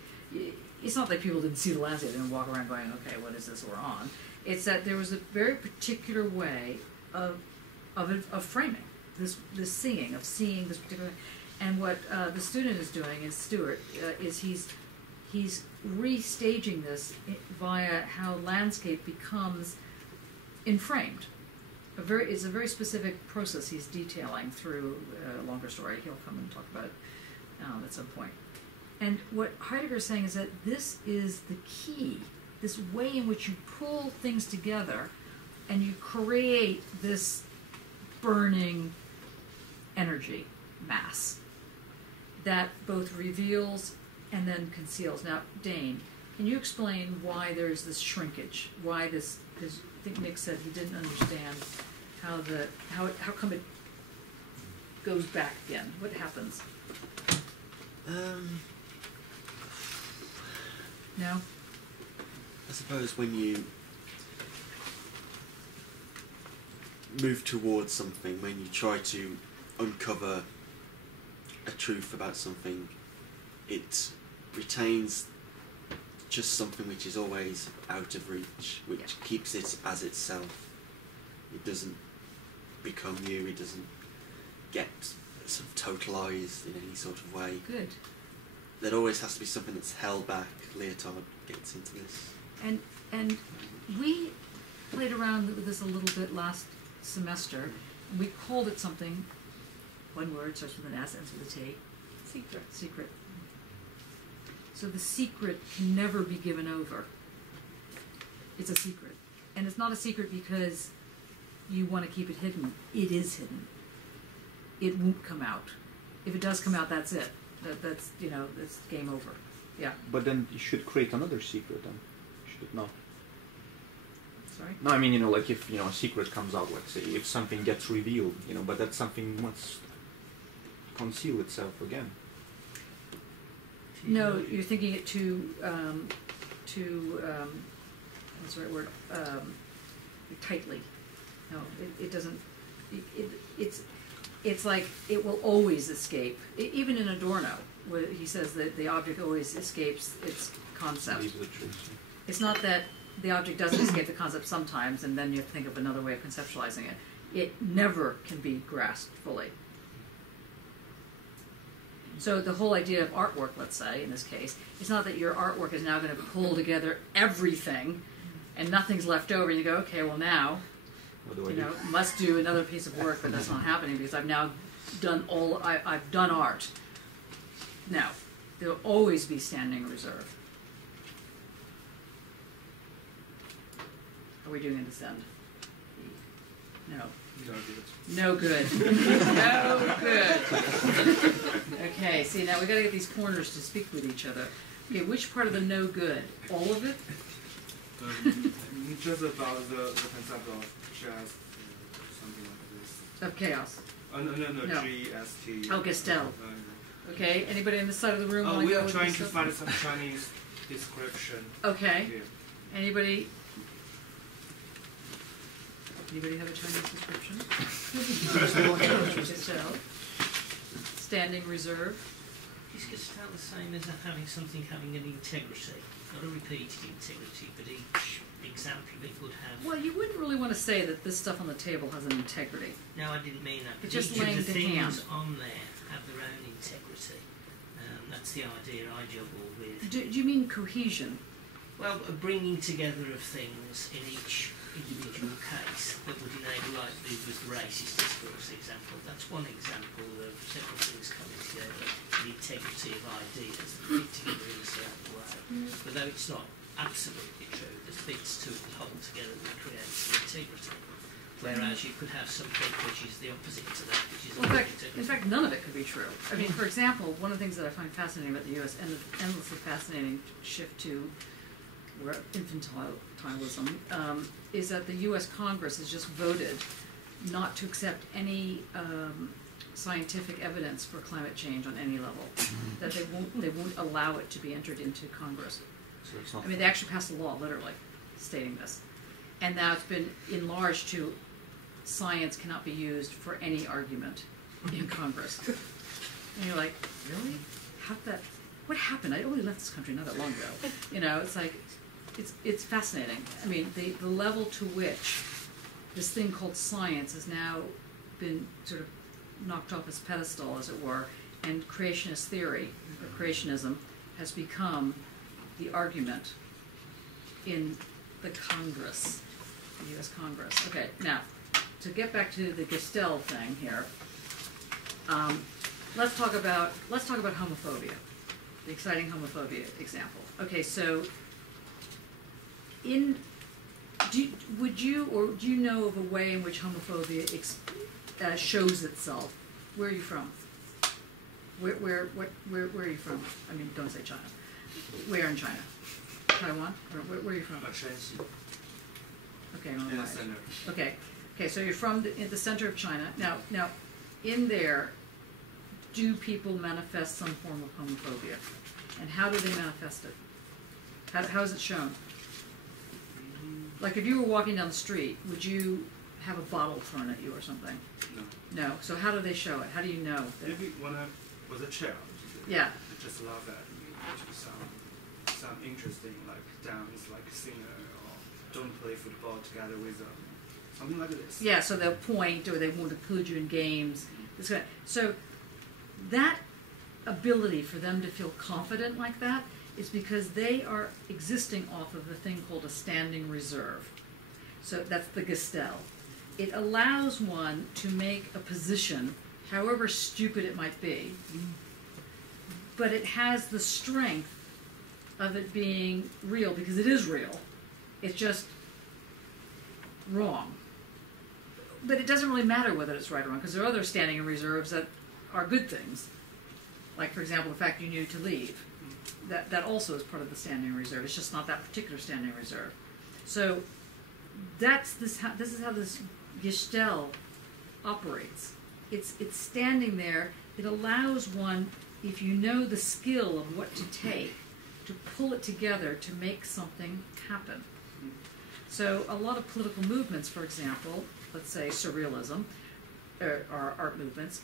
It's not that people didn't see the landscape and walk around going, okay, what is this we're on? It's that there was a very particular way of framing this seeing, of seeing this particular. And what the student is doing, is Stuart, is he's restaging this via how landscape becomes inframed. It's a very specific process he's detailing through a longer story. He'll come and talk about it at some point. And what Heidegger is saying is that this is the key, this way in which you pull things together and you create this burning energy, mass, that both reveals and then conceals. Now, Dane, can you explain why there's this shrinkage? Why this, because I think Nick said he didn't understand how come it goes back again? What happens? No? I suppose when you move towards something, when you try to uncover a truth about something, it retains just something which is always out of reach, which keeps it as itself. It doesn't become you. It doesn't get sort of totalised in any sort of way. Good. There always has to be something that's held back. Lyotard gets into this. And we played around with this a little bit last semester. We called it something, one word, starts with an S, ends with a T. Secret. Secret. So the secret can never be given over. It's a secret. And it's not a secret because you want to keep it hidden. It is hidden. It won't come out. If it does come out, that's it. That's, you know, it's game over. Yeah. But then you should create another secret then, should it not? Sorry? No, I mean, you know, like if, you know, a secret comes out, let's say, if something gets revealed, you know, but that something must conceal itself again. No, you're thinking it too what's the right word? Tightly. No, it doesn't. It's like it will always escape. Even in Adorno, where he says that the object always escapes its concept. It's not that the object doesn't escape the concept sometimes, and then you have to think of another way of conceptualizing it. It never can be grasped fully. So the whole idea of artwork, let's say, in this case, it's not that your artwork is now going to pull together everything and nothing's left over, and you go, okay, well now, you know, must do another piece of work, but that's not happening because I've now done I've done art. No, there will always be standing reserve. Are we doing this end? No. No good. No good. Okay, see, now we got to get these corners to speak with each other. Okay, which part of the no good? All of it? Just about the concept of just something like this. Of chaos. No. G-S-T. Oh, Gestell. Okay, anybody on this side of the room? We are trying to find some Chinese description. Okay. Here. Anybody have a Chinese description? Gestell. Standing reserve. Is Gestell the same as having something having an integrity? Not a repeated integrity, but each example of it would have... Well, you wouldn't really want to say that this stuff on the table has an integrity. No, I didn't mean that. It's But just each of laying the to things hand. on there have their own integrity. That's the idea I juggle with. Do you mean cohesion? Well, a bringing together of things in each individual case that would enable, like with the racist discourse example, that's one example of several things coming together, the integrity of ideas that fit together in a certain way. But though it's not absolutely true, there's bits to it that hold together that creates the integrity. Whereas you could have something which is the opposite to that, which is In fact, none of it could be true. I mean, for example, one of the things that I find fascinating about the U.S. and the endlessly fascinating shift to infantilism is that the U.S. Congress has just voted not to accept any scientific evidence for climate change on any level. That they won't allow it to be entered into Congress. So it's not. I mean, they actually passed a law, literally, stating this, and now it's been enlarged to science cannot be used for any argument in Congress. And you're like, really? What happened? I only left this country not that long ago. You know, it's like, it's fascinating. I mean, the level to which this thing called science has now been sort of knocked off its pedestal, as it were, and creationist theory, or creationism, has become the argument in the Congress, the U.S. Congress. Okay, now, to get back to the Gestell thing here, let's talk about homophobia, the exciting homophobia example. Okay, so do you know of a way in which homophobia shows itself? Where are you from? Where are you from? I mean, don't say China. Where in China? Taiwan? Or where are you from? Shanxi. Okay, In the center. Okay, so you're from in the center of China. Now, in there, do people manifest some form of homophobia? And how do they manifest it? How is it shown? Like if you were walking down the street, would you have a bottle thrown at you or something? No. No. So how do they show it? How do you know? Maybe when I was a child. Yeah. I just love that. Sound interesting, like dance, like singer, or don't play football together with Something like this. Yeah, so they'll point or they won't include you in games. So that ability for them to feel confident like that is because they are existing off of a thing called a standing reserve. So that's the Gestell. It allows one to make a position, however stupid it might be, but it has the strength of it being real because it is real. It's just wrong. But it doesn't really matter whether it's right or wrong because there are other standing reserves that are good things. Like, for example, the fact you knew to leave. That also is part of the standing reserve. It's just not that particular standing reserve. So this is how this Gestell operates. It's standing there. It allows one, if you know the skill of what to take, to pull it together to make something happen. So a lot of political movements, for example, let's say surrealism, or art movements,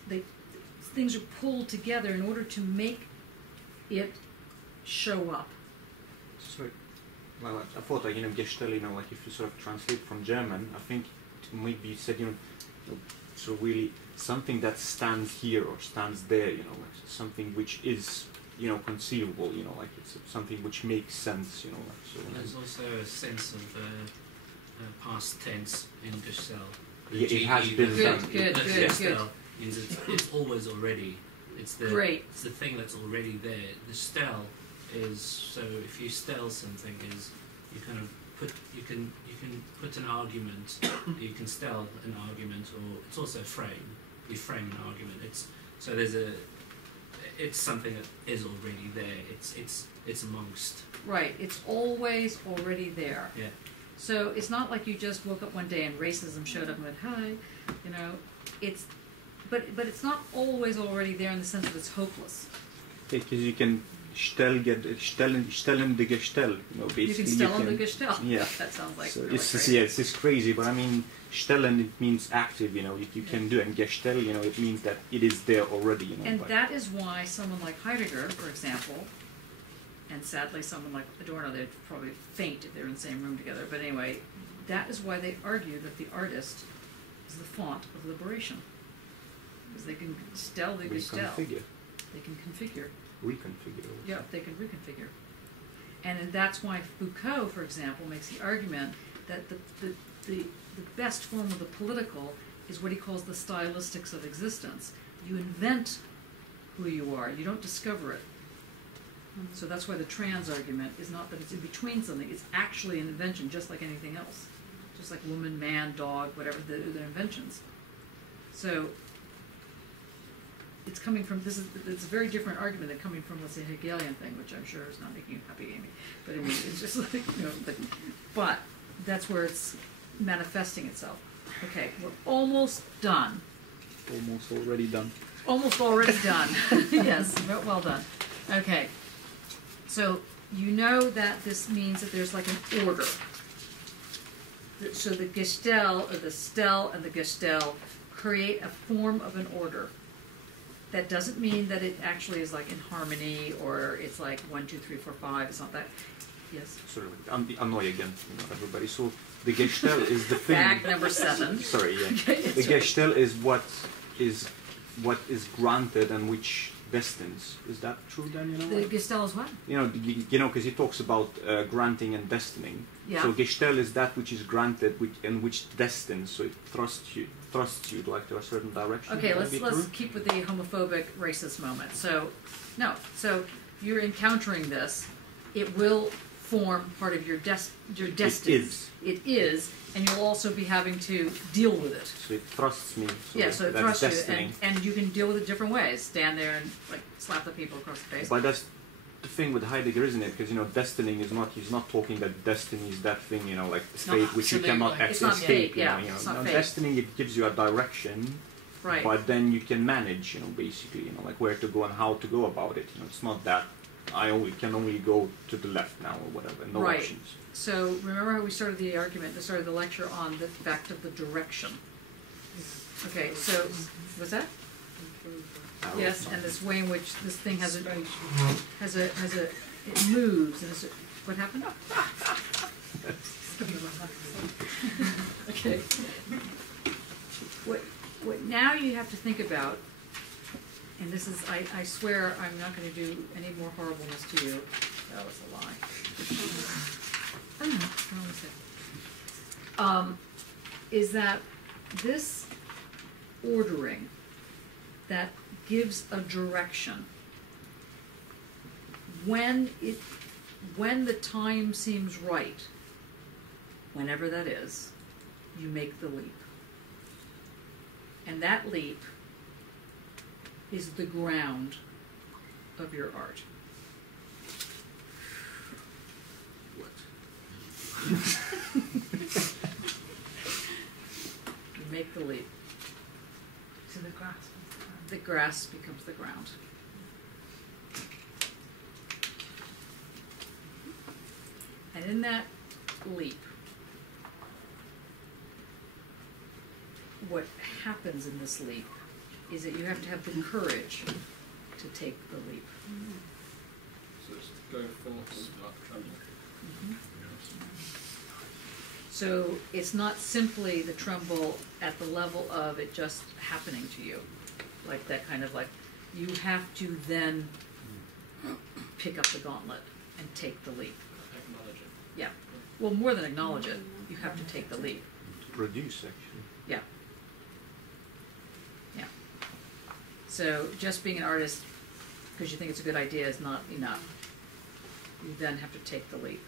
things are pulled together in order to make it show up. Sorry. Well, I thought, like, Gestell, like if you sort of translate from German, I think maybe you said, so really something that stands here or stands there, like something which is, conceivable, like it's something which makes sense, like so. There's also a sense of past tense in Gestell. Yeah, it has been done. Good. It's always already. It's the thing that's already there. The stell is, so if you stell something, is you kind of you can put an argument, you can stell an argument, or it's also a frame. You frame an argument. It's something that is already there. It's amongst. Right. It's always already there. Yeah. So it's not like you just woke up one day and racism showed up and went, hi, it's, but it's not always already there in the sense that it's hopeless. Because you can stellen the Gestell, basically. You can stellen the Gestell. Yeah. That sounds like so really it's crazy. it's crazy, but I mean, stellen, it means active, you can do it, and Gestell, it means that it is there already, And that is why someone like Heidegger, for example, and sadly someone like Adorno, they'd probably faint if they were in the same room together, but anyway, that is why they argue that the artist is the font of liberation. Because they can stell the Gestell. They can configure. Reconfigure. Yeah, they can reconfigure. And that's why Foucault, for example, makes the argument that the best form of the political is what he calls the stylistics of existence. You invent who you are. You don't discover it. So that's why the trans argument is not that it's in between something. It's actually an invention, just like anything else. Just like woman, man, dog, whatever, they're inventions. So it's coming from, it's a very different argument than coming from, let's say, Hegelian thing, which I'm sure is not making you happy, Amy. But I mean, it's just like, but that's where it's manifesting itself. Okay, we're almost done. Almost already done. Almost already done. Yes, well done. Okay. So you know that this means that there's like an order. So the Gestell, or the stell and the Gestell, create a form of an order. That doesn't mean that it actually is like in harmony, or it's like 1, 2, 3, 4, 5. It's not that. Yes. Sorry, I'm annoyed again, everybody. So the Gestell is the thing. Fact number 7. Sorry, yeah. Okay, the Gestell is what is granted and which destines. Is that true then? The Gestell is what? Because he talks about granting and destining. Yeah. So Gestell is that which is granted, and which destines. So it thrusts you like to a certain direction. Okay, let's keep with the homophobic, racist moment. So you're encountering this. It will form part of your destiny. It is, and you'll also be having to deal with it. So it thrusts me. So it thrusts you, and you can deal with it different ways. Stand there and like slap the people across the face. But that's the thing with Heidegger, isn't it? Because destining is not. He's not talking that destiny is that thing. Like fate, which you cannot escape. It's not fate. Destining, it gives you a direction. Right. But then you can manage. Basically, like where to go and how to go about it. It's not that I can only go to the left now or whatever. No options. So remember how we started the argument, the lecture on the fact of the direction. Okay, so was that? Yes, and this way in which this thing has a it moves and what happened? Okay. What now you have to think about, and this is, I swear I'm not going to do any more horribleness to you. That was a lie. I don't know. What was it? Is that this ordering that gives a direction, when the time seems right, whenever that is, you make the leap. And that leap is the ground of your art. What? You make the leap. So the grass. The grass becomes the ground. And in that leap, what happens in this leap is that you have to have the courage to take the leap. So it's going forward like trembling. So it's not simply the tremble at the level of it just happening to you, like that kind of like, you have to then pick up the gauntlet and take the leap. Acknowledge it. Yeah. Well, more than acknowledge it, you have to take the leap. To produce, actually. Yeah. Yeah. So just being an artist because you think it's a good idea is not enough. You then have to take the leap.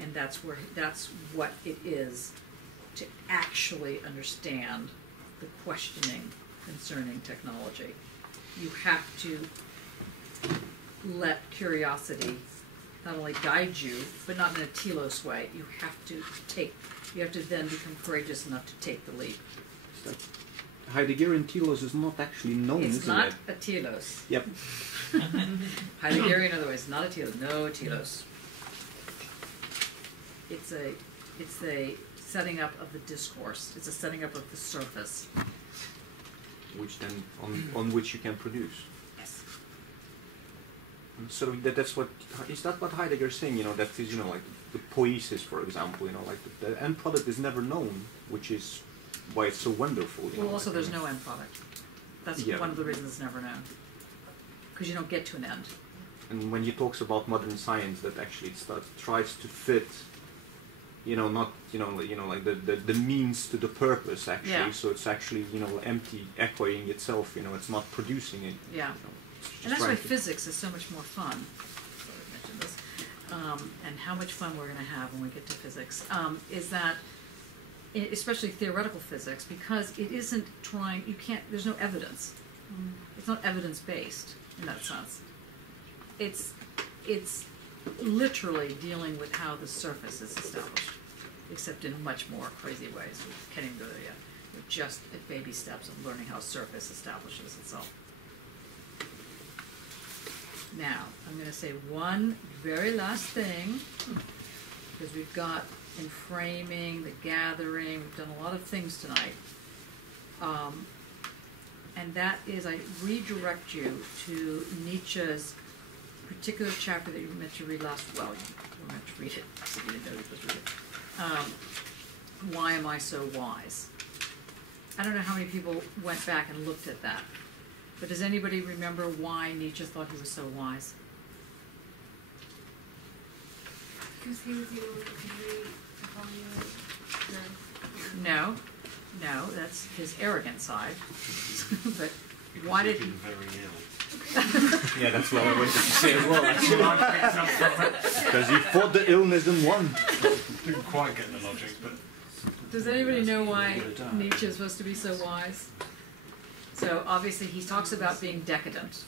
And that's what it is to actually understand the questioning concerning technology. You have to let curiosity not only guide you, but not in a telos way. You have to then become courageous enough to take the leap. So Heideggerian telos is not actually known, It's isn't not it? a telos. Yep. Heideggerian, otherwise, not a telos. No telos. It's a setting up of the discourse. It's a setting up of the surface. Which then, on which you can produce. Yes. And so that's what, is that what Heidegger is saying, that is, like the poiesis, for example, like the end product is never known, which is why it's so wonderful. Well, also there's no end product. That's one of the reasons it's never known. Because you don't get to an end. And when he talks about modern science, that actually tries to fit, not, like the means to the purpose, actually. Yeah. So it's actually, empty, echoing itself, it's not producing it. Yeah. And that's why physics is so much more fun. Sorry, I mentioned this. And how much fun we're going to have when we get to physics, is that, especially theoretical physics, because it isn't there's no evidence. It's not evidence-based in that sense. It's literally dealing with how the surface is established, except in much more crazy ways. We can't even go there yet. We're just at baby steps of learning how surface establishes itself. Now, I'm going to say one very last thing, because we've got in framing, the gathering, we've done a lot of things tonight. And that is, I redirect you to Nietzsche's particular chapter that you were meant to read last, well, you were meant to read it, so you didn't know you were supposed to read it. Why am I so wise? I don't know how many people went back and looked at that, but does anybody remember why Nietzsche thought he was so wise? Because he was the only one that could read. No. No, that's his arrogant side. But why did he? Very ill. Yeah, that's what I wanted to say as well. Because he fought the illness and won. Didn't quite get the logic, but. Does anybody know why Nietzsche is supposed to be so wise? So obviously he talks about being decadent.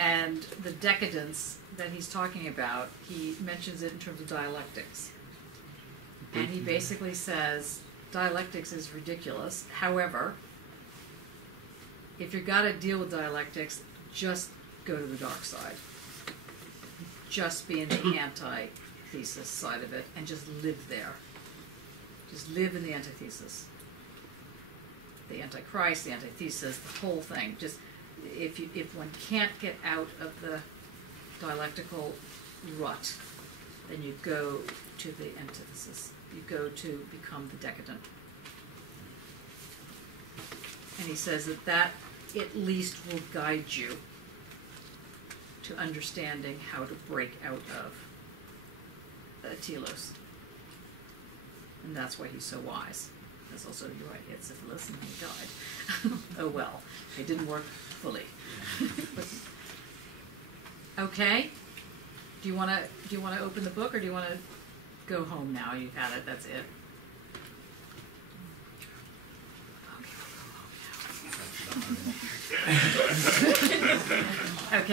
And the decadence that he's talking about, he mentions it in terms of dialectics. And he basically says, dialectics is ridiculous. However, if you've got to deal with dialectics, just go to the dark side. Just be in the antithesis side of it and just live there. Just live in the antithesis. The antichrist, the antithesis, the whole thing. Just if one can't get out of the dialectical rut, then you go to the antithesis. You go to become the decadent. And he says that at least will guide you to understanding how to break out of telos. And that's why he's so wise. That's also, you're right, he had syphilis and he died. Oh well, it didn't work fully. Okay. Do you want to open the book, or do you want to go home now? You've had it. That's it. Okay, we'll go home now. Okay.